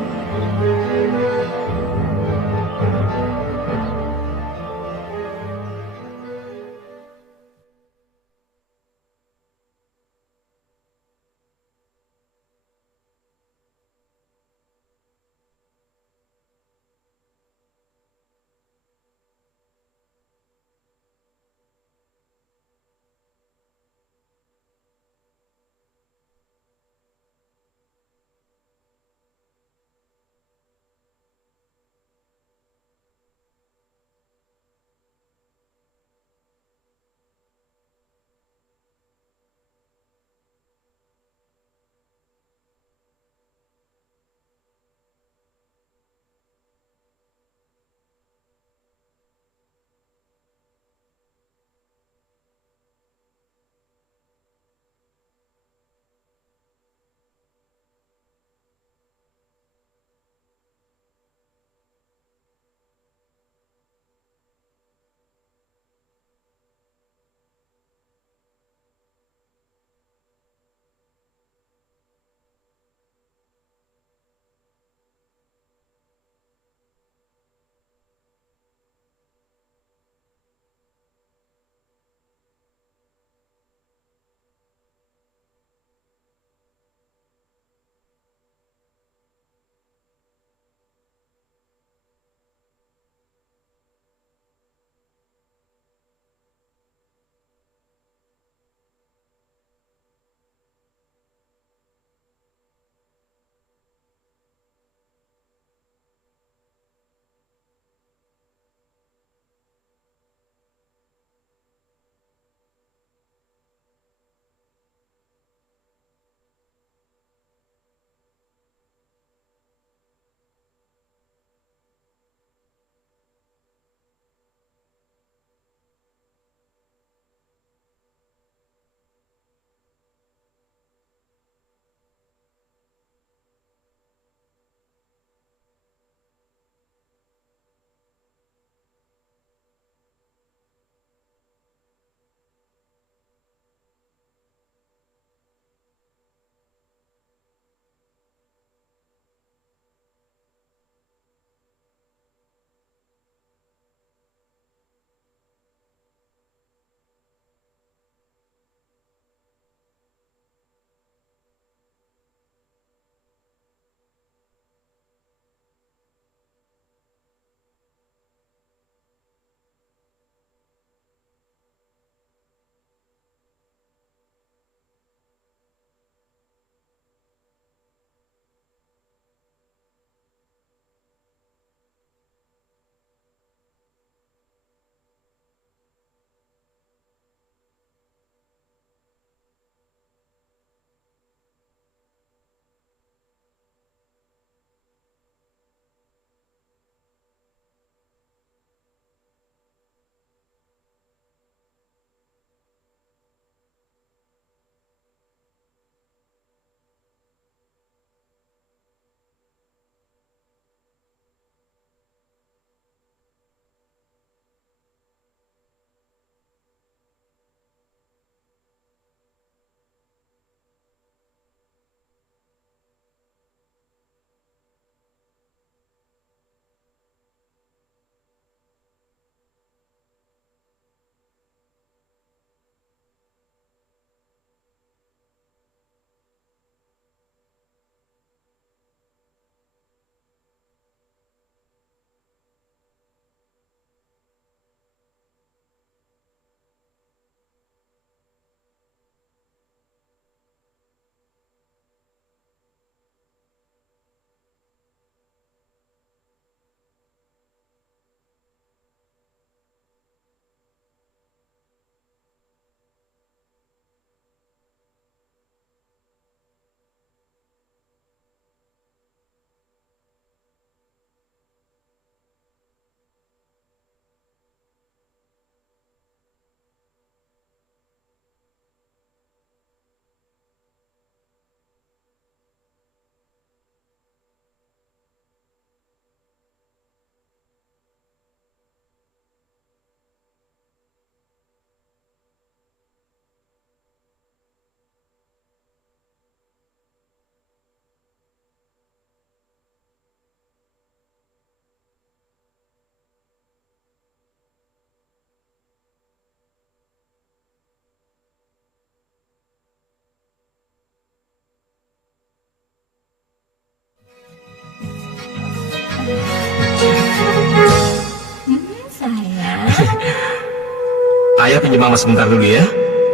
Ayah pinjam mama sebentar dulu ya.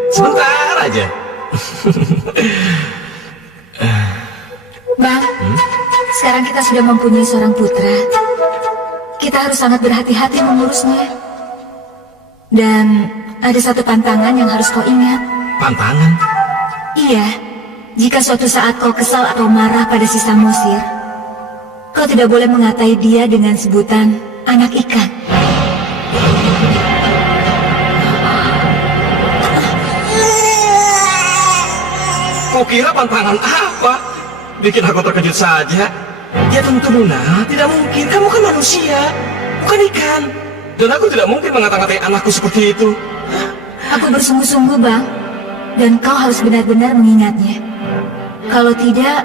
Sebentar aja. Bang, sekarang kita sudah mempunyai seorang putra. Kita harus sangat berhati-hati mengurusnya. Dan ada satu pantangan yang harus kau ingat. Pantangan? Iya, jika suatu saat kau kesal atau marah pada si Samosir, kau tidak boleh mengatai dia dengan sebutan anak ikan. Kau kira pantangan apa? Bikin aku terkejut saja. Ya tentu Luna, tidak mungkin. Kamu kan manusia, bukan ikan. Dan aku tidak mungkin mengata-ngatai anakku seperti itu. Aku bersungguh-sungguh, Bang. Dan kau harus benar-benar mengingatnya. Kalau tidak,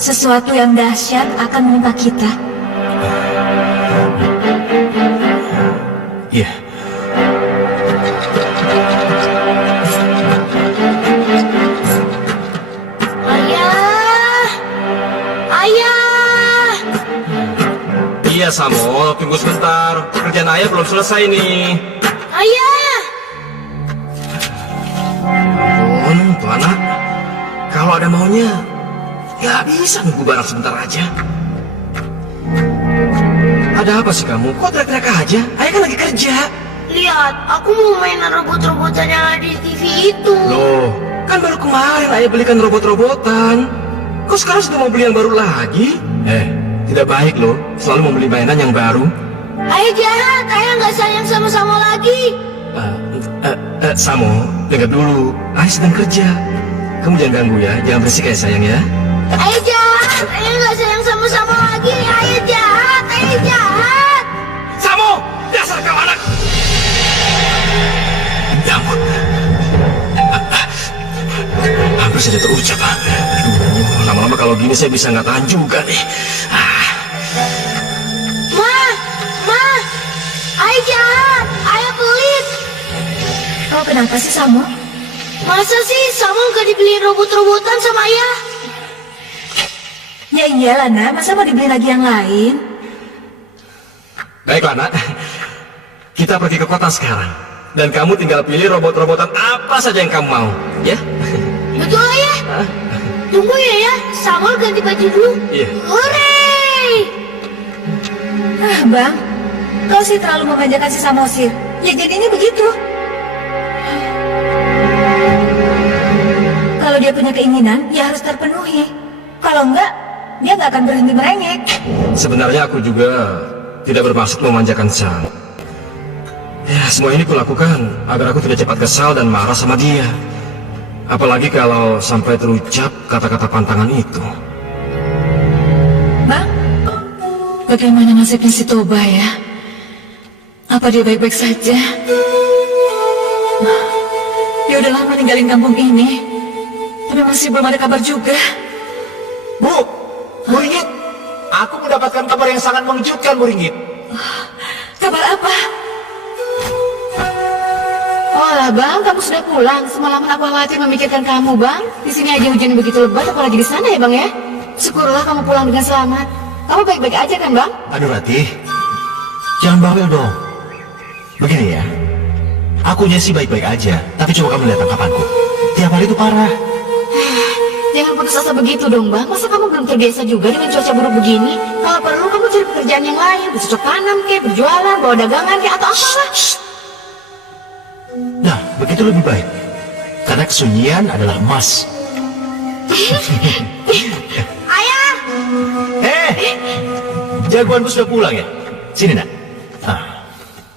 sesuatu yang dahsyat akan menimpa kita. Iya. Ayah! Ayah! Iya, Samo. Tunggu sebentar. Kerjaan ayah belum selesai nih. Ayah! Tuh anak. Kalau ada maunya, ya bisa nunggu barang sebentar aja. Ada apa sih kamu? Kok teriak-teriak aja? Ayah kan lagi kerja. Lihat, aku mau mainan robot-robotan yang ada di TV itu. Loh, kan baru kemarin ayah belikan robot-robotan. Kok sekarang sudah mau beli yang baru lagi? Tidak baik loh, selalu membeli mainan yang baru. Ayah jahat, ayah nggak sayang sama-sama lagi. Samo, dengar dulu. Ayah sedang kerja. Kamu jangan ganggu ya, jangan berisik ya sayang ya. Ayah jahat, ayah nggak sayang sama-sama lagi. Ayah jahat, ayah jahat. Samo, dasar kau anak. Ya ampun. Hampir saja terucap. Aduh, lama-lama kalau gini saya bisa nggak tahan juga nih. Ma, ayah jahat, ayah pelit. Kau kenapa sih, Samo? Masa sih Samo nggak dibeliin robot-robotan sama ayah? Ya iyalah, nak. Masa mau dibeli lagi yang lain? Baiklah nak, kita pergi ke kota sekarang. Dan kamu tinggal pilih robot-robotan apa saja yang kamu mau, ya? Betul ayah. Tunggu ya, Samo ganti baju dulu. Iya. Hore! Bang, kau sih terlalu memanjakan si Samosir. Ya jadinya begitu. Kalau dia punya keinginan, ya harus terpenuhi. Kalau enggak, dia nggak akan berhenti merengek. Sebenarnya aku juga tidak bermaksud memanjakan Sang. Ya, semua ini kulakukan agar aku tidak cepat kesal dan marah sama dia. Apalagi kalau sampai terucap kata-kata pantangan itu. Bang, bagaimana nasibnya si Toba ya? Apa dia baik-baik saja? Dia udah lama ninggalin kampung ini, tapi masih belum ada kabar juga. Bu Ringgit, aku mendapatkan kabar yang sangat mengejutkan, Bu Ringgit. Kabar apa? Oh lah bang, kamu sudah pulang. Semalaman aku khawatir memikirkan kamu bang. Di sini aja hujan begitu lebat, apalagi di sana ya bang ya. Syukurlah kamu pulang dengan selamat. Kamu baik-baik aja kan bang? Aduh Ratih, jangan bawel dong. Begini ya, akunya sih baik-baik aja, tapi coba kamu lihat tangkapanku. Tiap hari itu parah. Jangan putus asa begitu dong bang. Masa kamu belum terbiasa juga dengan cuaca buruk begini? Kalau perlu kamu cari pekerjaan yang lain, bercocok tanam kek, berjualan, bawa dagangan kek, atau apalah. Nah, begitu lebih baik. Karena kesunyian adalah emas. Ayah! Jagoanku sudah pulang ya? Sini nak.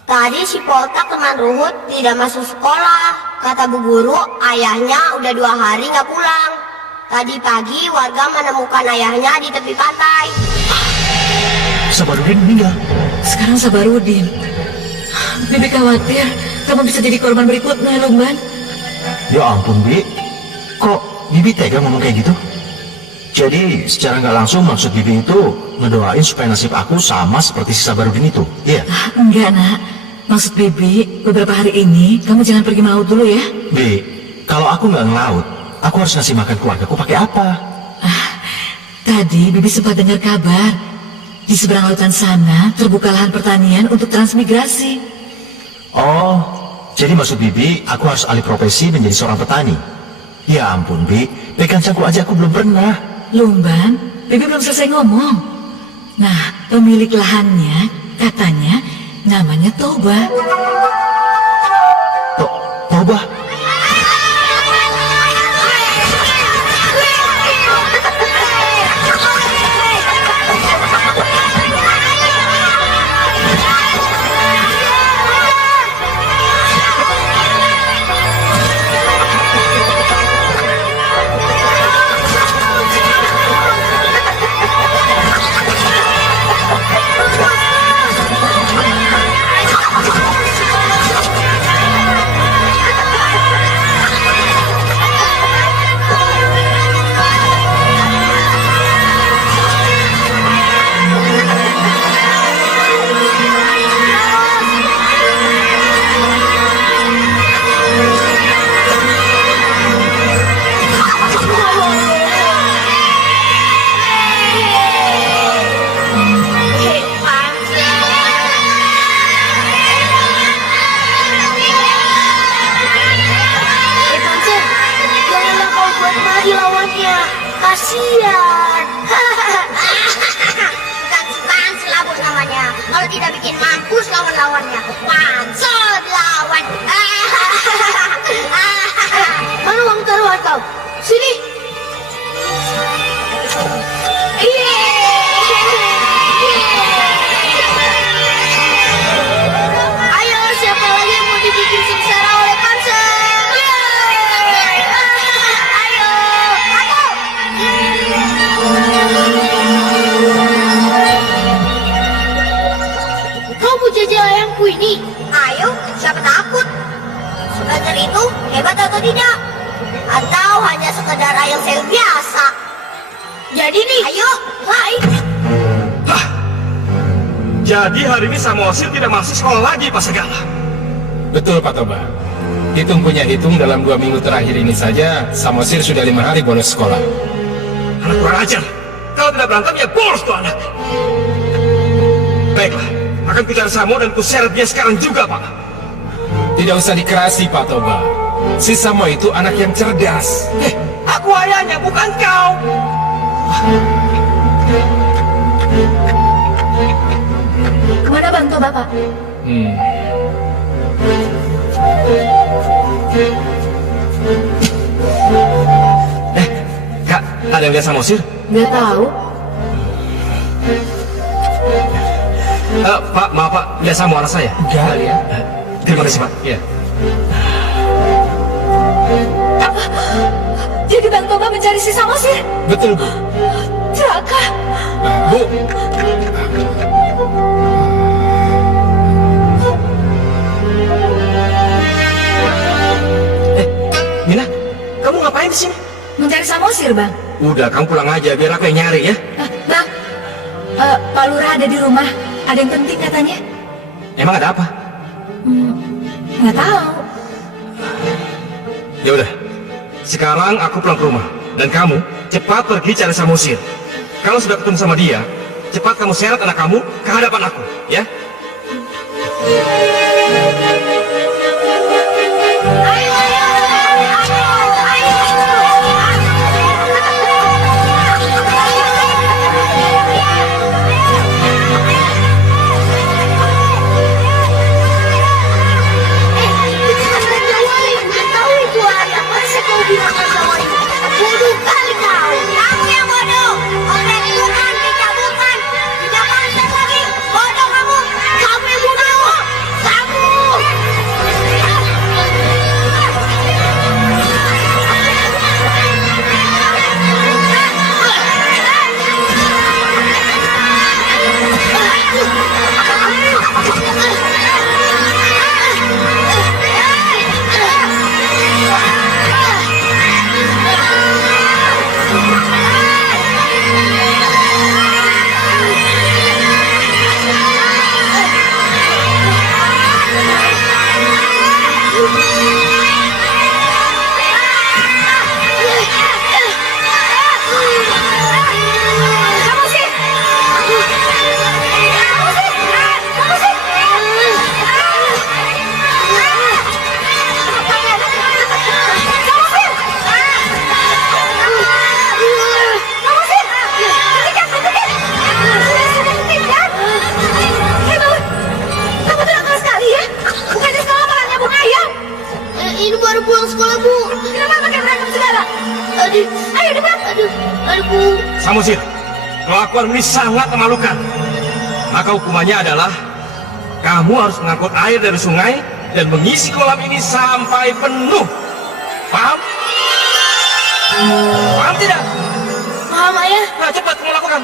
Tadi si Poltak teman Ruhut tidak masuk sekolah. Kata bu guru, ayahnya udah 2 hari nggak pulang. Tadi pagi warga menemukan ayahnya di tepi pantai. Sabarudin meninggal. Sekarang Sabarudin. Bibi khawatir kamu bisa jadi korban berikutnya, Lumban. Ya ampun, Bi. Kok Bibi tega ngomong kayak gitu? Jadi secara nggak langsung maksud Bibi itu ngedoain supaya nasib aku sama seperti si Sabarudin itu, iya? Enggak, nak. Maksud Bibi, beberapa hari ini kamu jangan pergi melaut dulu ya. Bi, kalau aku nggak ngelaut, aku harus ngasih makan keluargaku pakai apa? Tadi Bibi sempat dengar kabar. Di seberang lautan sana terbuka lahan pertanian untuk transmigrasi. Oh, jadi maksud Bibi, aku harus alih profesi menjadi seorang petani. Ya ampun, Bi. Pegang cangkul aja aku belum pernah. Lumban, Bibi belum selesai ngomong. Nah, pemilik lahannya katanya namanya Toba. Toba? Pancer, janganlah kau buat mati lawannya. Kasian. Bukan si Pancer lah bos namanya. Kalau tidak bikin mampus lawan-lawannya. Pancer lawan. Mana uang taruhan kau? Sini. Ayo, siapa lagi yang mau dibikin sengsara oleh Pancer? Ayo, aku. Kau mau jajal ayamku ini? Ayo, siapa takut? Pancer itu hebat atau tidak? Atau hanya sekedar ayam sel biasa? Jadi nih. Ayo, hai. Jadi hari ini Samosir tidak masuk sekolah lagi, Pak Segala. Betul Pak Toba. Hitung punya hitung dalam 2 minggu terakhir ini saja, Samosir sudah 5 hari bolos sekolah. Anak kurang ajar. Kalau tidak berantem ya bolos tuh anak. Baiklah, akan kucari Samo dan kuseret dia sekarang juga, Pak. Tidak usah dikerasi Pak Toba. Si Samo itu anak yang cerdas. Aku ayahnya, bukan kau. Kemana Bang Toba, Pak? Kak, ada yang lihat Samosir? Nggak tahu. Pak, maaf Pak, lihat Samo anak saya. Enggak ya? Terima kasih, Pak. Iya. Jadi Bang Toba mencari si Samosir? Betul Bu. Celaka. Bu, Mina, kamu ngapain di sini? Mencari Samosir, Bang. Udah, kamu pulang aja, biar aku yang nyari ya. Bang, Pak Lurah ada di rumah. Ada yang penting katanya. Emang ada apa? Nggak tahu. Ya udah, sekarang aku pulang ke rumah. Dan kamu cepat pergi cari Samosir. Kalau sudah ketemu sama dia, cepat kamu seret anak kamu ke hadapan aku, ya? Ayo, ayo, ayo, tahu itu ayam, masa kau bilang sama ini? Bodoh kali kau. Kamu yang bodoh. Oke, bukan, tidak bukan. Tidak pantas lagi. Bodoh kamu. Kamu yang bodoh. Kamu. Samosir, kelakuan ini sangat memalukan. Maka hukumannya adalah kamu harus mengangkut air dari sungai dan mengisi kolam ini sampai penuh. Paham? Paham tidak? Paham, Ayah. Nah, cepat kamu lakukan.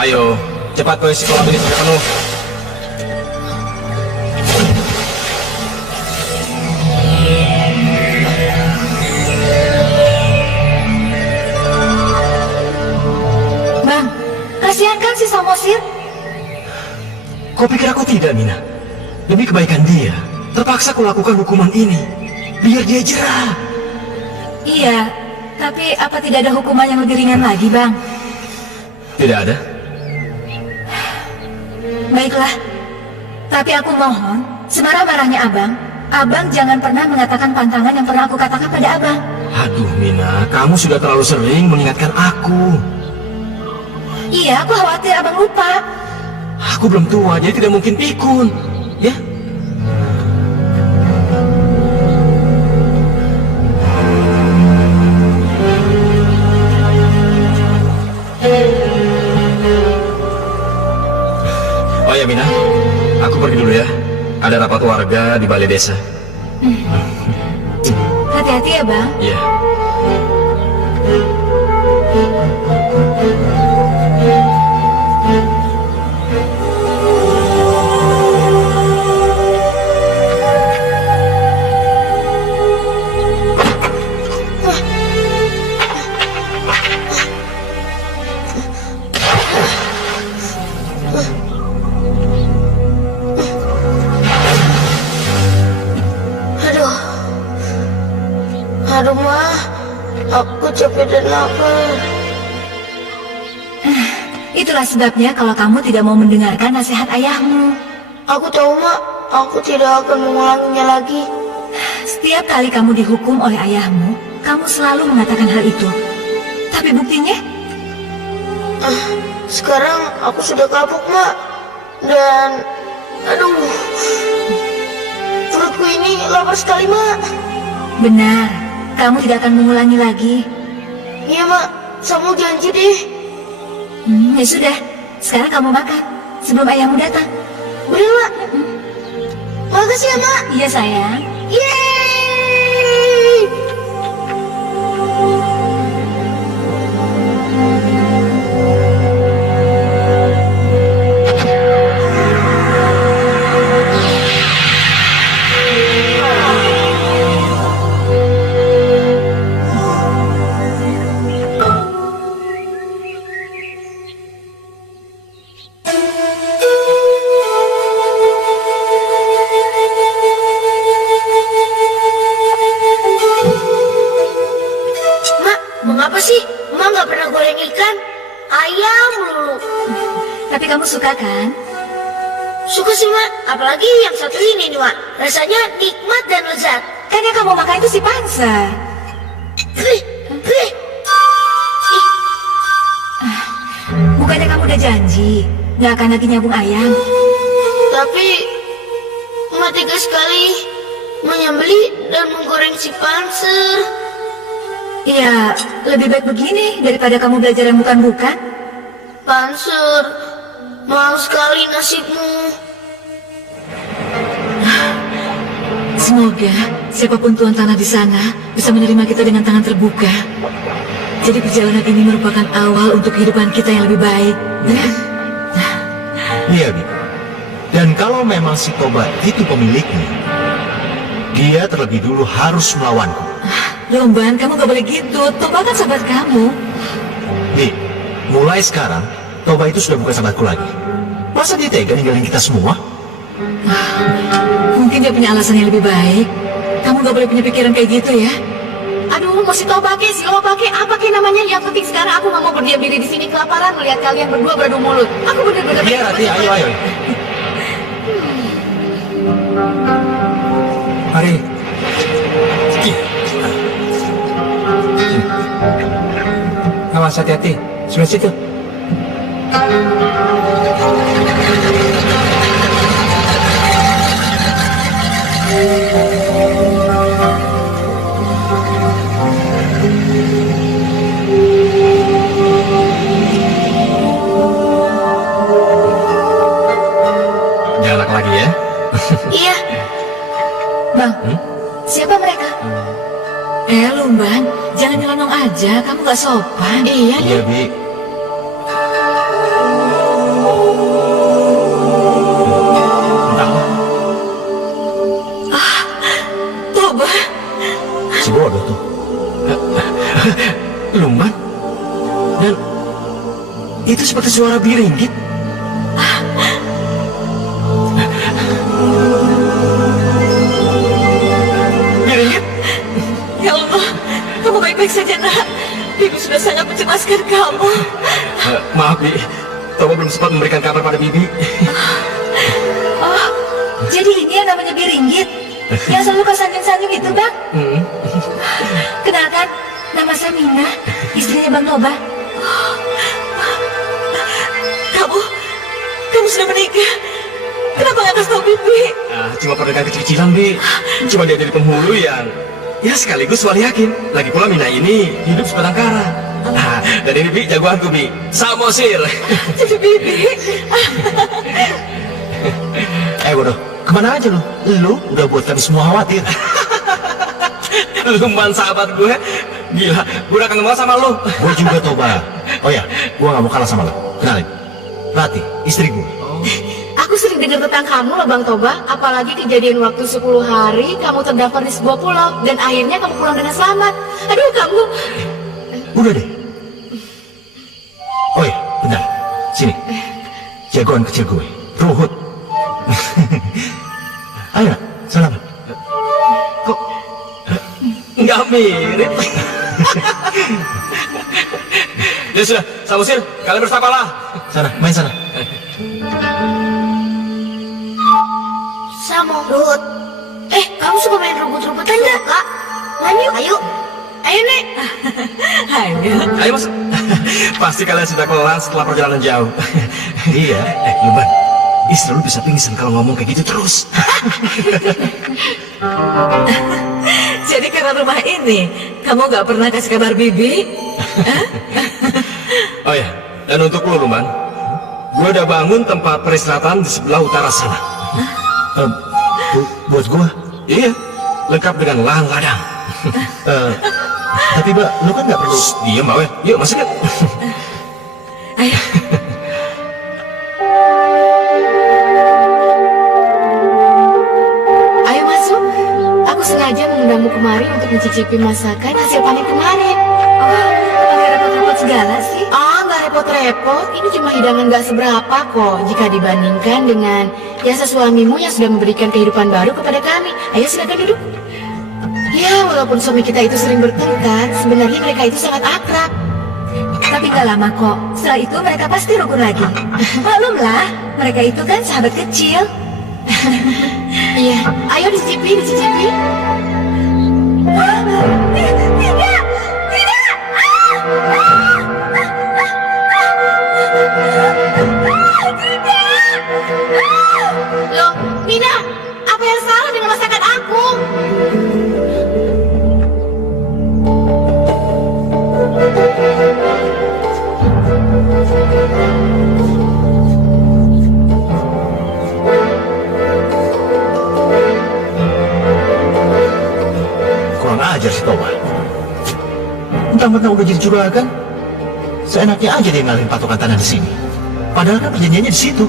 Ayo, cepat kau isi kolam ini sampai penuh. Bang, kasihan kan si Samosir? Kau pikir aku tidak, Mina? Demi kebaikan dia, terpaksa kau lakukan hukuman ini. Biar dia jerah. Iya, tapi apa tidak ada hukuman yang lebih ringan lagi, Bang? Tidak ada? Baiklah, tapi aku mohon, semarah-marahnya Abang jangan pernah mengatakan pantangan yang pernah aku katakan pada Abang. Aduh, Mina, kamu sudah terlalu sering mengingatkan aku. Iya, aku khawatir Abang lupa. Aku belum tua, jadi tidak mungkin pikun. Ya? Oh ya, Mina, aku pergi dulu ya. Ada rapat warga di balai desa. Hati-hati ya, Bang. Iya. Aduh, Ma. Aku capek dan lapar. Itulah sebabnya kalau kamu tidak mau mendengarkan nasihat ayahmu. Aku tahu, Ma. Aku tidak akan mengulanginya lagi. Setiap kali kamu dihukum oleh ayahmu, kamu selalu mengatakan hal itu. Tapi buktinya? Sekarang aku sudah kapok, Ma. Dan... aduh... perutku ini lapar sekali, Ma. Benar. Kamu tidak akan mengulangi lagi. Iya, Mak. Kamu janji deh. Ya sudah. Sekarang kamu makan sebelum ayahmu datang. Boleh, Mak? Makasih ya, Mak. Iya, sayang. Yeay! Mengapa sih Mak nggak pernah goreng ikan? Ayam melulu. Tapi kamu suka kan? Suka sih, Mak. Apalagi yang satu ini nih, Mak. Rasanya nikmat dan lezat. Kan yang kamu makan itu si pansa. Ih, ih. Bukannya kamu udah janji nggak akan lagi nyambung ayam? Tapi Mak tega sekali menyembeli dan menggoreng si panser. Ya, lebih baik begini daripada kamu belajar yang bukan-bukan. Panser, mau sekali nasibmu. Semoga siapapun tuan tanah di sana bisa menerima kita dengan tangan terbuka. Jadi perjalanan ini merupakan awal untuk kehidupan kita yang lebih baik. Ya? Iya, Bi. Dan kalau memang si Toba itu pemiliknya, dia terlebih dulu harus melawanku. Lomban, kamu gak boleh gitu. Toba kan sahabat kamu. Bi, mulai sekarang, Toba itu sudah bukan sahabatku lagi. Masa dia tega ninggalin kita semua? Mungkin dia punya alasan yang lebih baik. Kamu gak boleh punya pikiran kayak gitu ya. Aduh, mau si Toba ke, si Loba ke, apa ke namanya? Yang penting sekarang aku nggak mau berdiam diri di sini kelaparan melihat kalian berdua beradu mulut. Aku bener-bener. Iya, Rati, ayo. Mari. Awas hati-hati. Sebelah situ. Galak lagi ya. Iya, Bang, siapa mereka? Lumban, jangan nyelonong aja, kamu gak sopan. Iya Iya, deh. Bi. Entahlah, Toba, si bodoh tuh. Lumban. Dan itu seperti suara biringgit. Biringgit? ya Allah, kamu baik-baik saja nak. Bibi sudah sangat mencemaskan kamu. Maaf, Bi. Toba belum sempat memberikan kabar pada Bibi. Oh, jadi ini yang namanya Biringgit. Yang selalu kau sanjung-sanjung itu, Bang? Kenalkan, nama saya Mina, istrinya Bang Toba. Kamu sudah menikah. Kenapa gak kasih tau Bibi? Cuma pernikahan kecil-kecilan, Bi. Cuma dia dari penghulu yang ya sekaligus wali hakim. Lagi pula Mina ini hidup sebatang kara. Dan ini, Bi, jagoanku, Bi. Samosir. Jadi Bibi. Bodoh, kemana aja lu? Lu udah buat kami semua khawatir. Lumban sahabat gue. Gila, gue udah kangen banget sama lu. Gue juga, Toba. Oh ya, gue gak mau kalah sama lu. Kenalin, Rati, istri gue. Aku sering dengar tentang kamu loh Bang Toba. Apalagi kejadian waktu 10 hari kamu terdampar di sebuah pulau dan akhirnya kamu pulang dengan selamat. Aduh kamu. Udah deh. Oh ya, bentar. Sini. Jagoan kecil gue, Ruhut. Ayo, salaman. Kok nggak mirip? Ya sudah, Samosir, kalian bersabarlah. Sana, main sana. Samo, Ruhut. Kamu suka main rumput-rumputan nggak, Kak? Main yuk. Ayo. Ayo, Nek. Ayo. Ayo masuk. Pasti kalian sudah kelar setelah perjalanan jauh. Iya. Lumban, istri lu bisa pingsan kalau ngomong kayak gitu terus. Jadi karena rumah ini, kamu gak pernah kasih kabar Bibi? Oh ya, dan untuk lu, Lumban, gue udah bangun tempat peristirahatan di sebelah utara sana. Buat gue. Iya, lengkap dengan lahan ladang. Tapi Mbak, lu kan gak perlu. Diam, Mbak. Yuk, masuk yuk. Ayo. Ayo masuk. Aku sengaja mengundangmu kemari untuk mencicipi masakan hasil panen kemarin. Pakai repot-repot segala sih. Nggak repot-repot. Ini cuma hidangan nggak seberapa kok jika dibandingkan dengan jasa suamimu yang sudah memberikan kehidupan baru kepada kami. Ayo silakan duduk. Ya, walaupun suami kita itu sering bertengkar, sebenarnya mereka itu sangat akrab. Tapi gak lama kok. Setelah itu mereka pasti rukun lagi. Maklumlah, mereka itu kan sahabat kecil. Iya, ayo dicicipi, dicicipi. Tidak! Tidak! Loh, Mina, apa yang salah dengan masakan aku? Kurang ajar si Toba. Mentang-mentang udah jadi juragan, seenaknya aja dia ngalihin patokan tanah di sini. Padahal kan perjanjiannya di situ.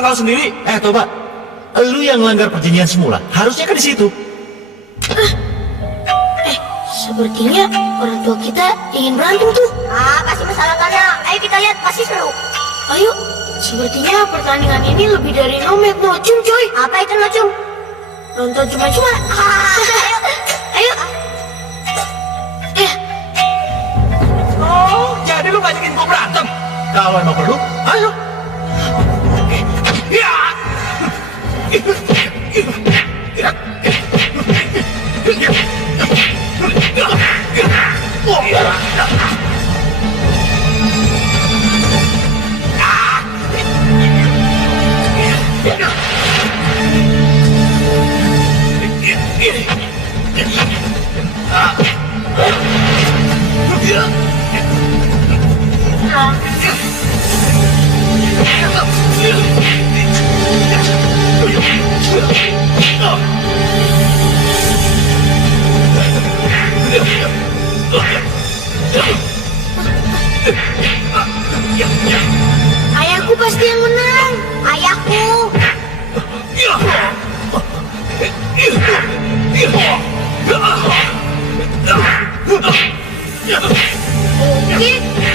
tanggal sendiri. Toba, lu yang melanggar perjanjian semula. Harusnya kan di situ. Sepertinya orang tua kita ingin berantem tuh. Pasti masalah tanah. Ayo kita lihat, pasti seru. Ayo, sepertinya pertandingan ini lebih dari nomek nocum coy. Apa itu nocum? Nonton cuma-cuma. Ayo. Oh, jadi lu ngajakin gua berantem? Kalau emang perlu, ayo. Ya! Ayahku pasti yang menang. Ayahku. Oke,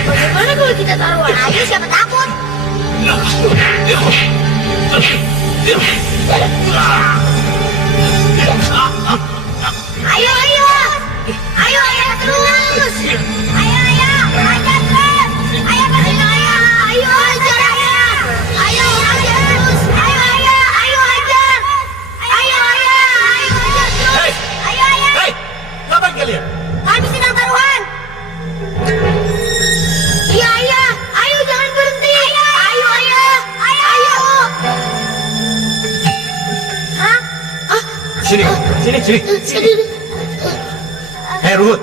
bagaimana kalau kita taruhan? Ayo, siapa takut? Ayo, ayo. Ayo, ayo terus. Ayo, ayo. Ajar terus. Ayo, pasti ayo. Ayo, ajar ayah. Ayo, ajar terus. Ayo, ayo. Ayo, ajar. Ayo, ayo. Ayo, ajar terus. Hei. Ayo, ayo. Hei, ngapain kalian? Kami sedang taruhan. Iya, ayah. Ayo, jangan berhenti. Ayo, ayah. Ayo. Hah? Sini. Hei Ruhut,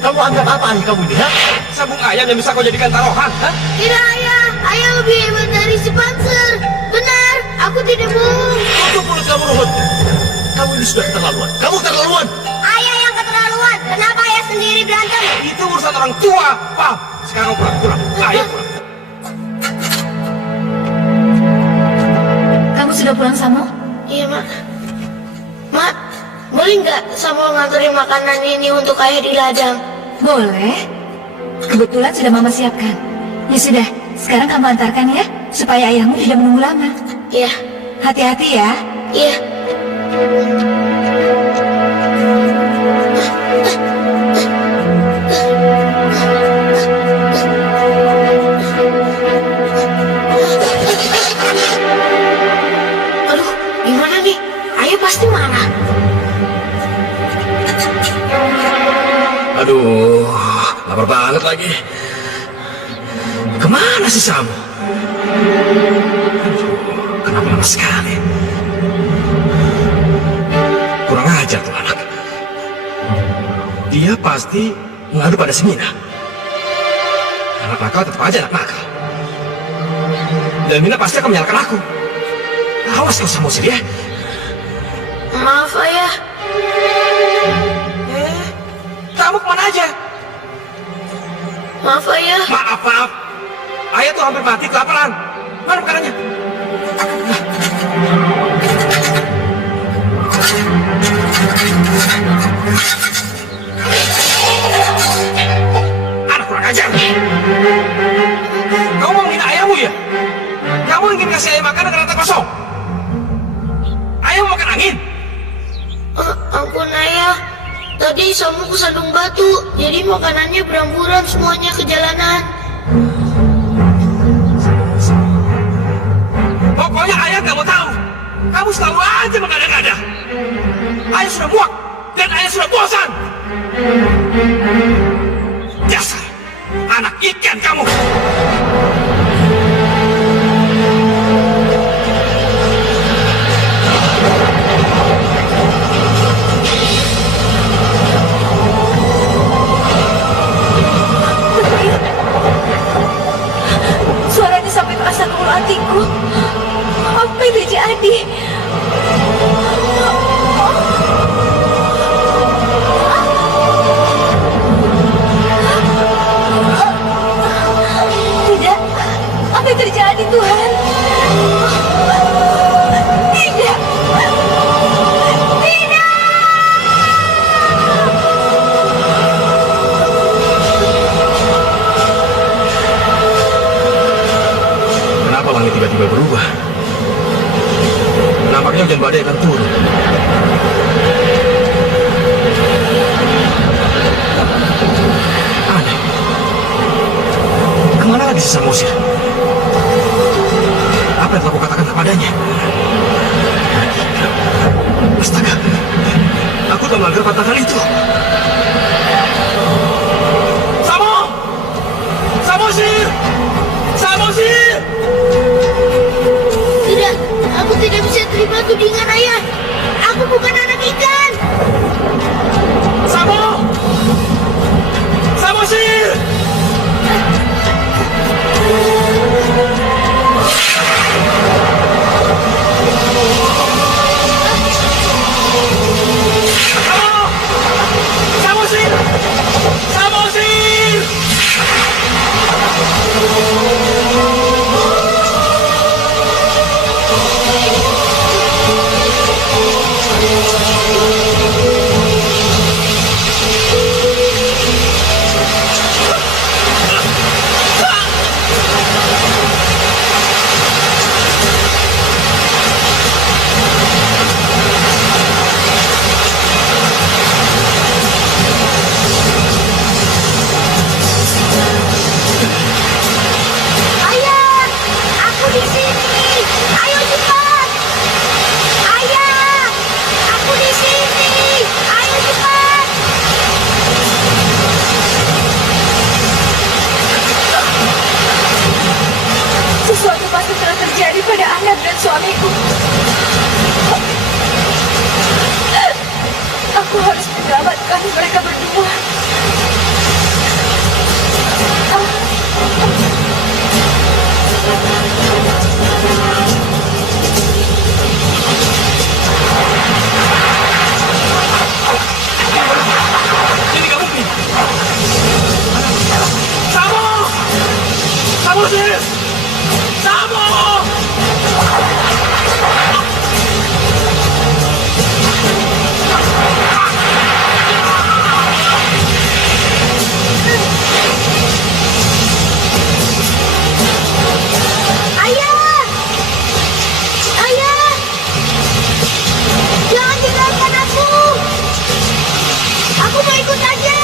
kamu anggap apa ayah kamu ini, ha? Sabung ayam yang bisa kau jadikan taruhan, hah? Tidak, ayah. Ayah lebih hebat dari si Panzer. Benar, aku tidak bohong. Tutup mulut kamu, Ruhut. Kamu ini sudah keterlaluan. Kamu keterlaluan. Ayah yang keterlaluan. Kenapa ayah sendiri berantem? Itu urusan orang tua, paham? Sekarang pulang. Ayo pulang. Kamu sudah pulang, Samo? Iya, Mak. Mak, boleh nggak Samuel nganterin makanan ini untuk ayah di ladang? Boleh. Kebetulan sudah Mama siapkan. Ya sudah, sekarang kamu antarkan ya, supaya ayahmu tidak menunggu lama. Iya, Hati-hati ya. iya. Aduh, gimana nih? Ayah pasti marah. Aduh, lapar banget lagi. Kemana sih Samu? Aduh, kenapa lama sekali? Kurang ajar tuh anak. Dia pasti mengadu pada si Mina. Anak nakal tetap aja anak nakal. Dan Mina pasti akan menyalahkan aku. Awas kau Samu sih ya. Maaf, ayah. Kamu kemana aja? Maaf, ayah. Maaf. Ayah tuh hampir mati kelaparan. Mana makanannya? Anak kurang ajar. Kamu mau menghina ayahmu ya? Kamu ingin kasih ayah makan dengan rata kosong? Ayah mau makan angin? Ampun, ayah. Tadi Samu kesandung batu, jadi makanannya beramburan semuanya ke jalanan. Pokoknya ayah gak mau tahu. Kamu selalu aja mengada-ngada. Ayah sudah muak dan ayah sudah bosan. Dasar anak ikan kamu. Suaranya sampai terasa ke ulu hatiku. Apa yang terjadi? Samosir? Apa yang telah kau katakan kepadanya? Astaga, aku telah melanggar pantangan itu. Samosir! Samosir! Tidak, aku tidak bisa terima tudingan ayah. Aku bukan anak ikan. Samosir! Samosir! Samosir! Ayah, aku di sini. Ayo cepat. Ayah, aku di sini. Ayo cepat. Sesuatu pasti telah terjadi pada anak dan suamiku. Aku harus menyelamatkan mereka berdua. Ini kamu nih. Samosir! Ayah! Ayah! Jangan tinggalkan aku. Aku mau ikut aja.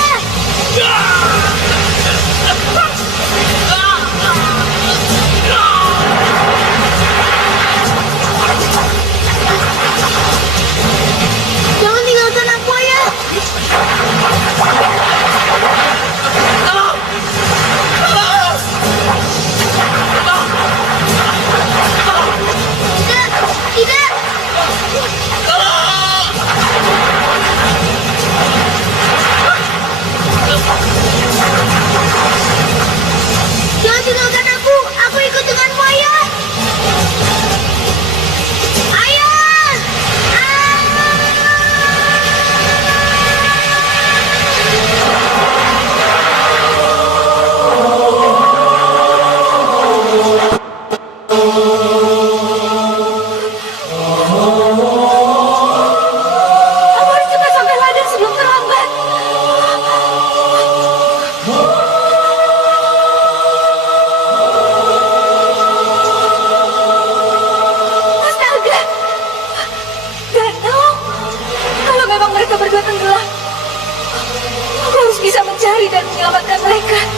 Jangan tinggalkan aku, ayah. Tidak, tidak. Jangan tinggalkan aku. Aku ikut denganmu, ayah. Ayah! Aku harus cepat sampai ladang sebelum terlambat. Astaga! Danau! Kalau memang mereka berdua tenggelam, aku harus bisa mencari dan menyelamatkan mereka.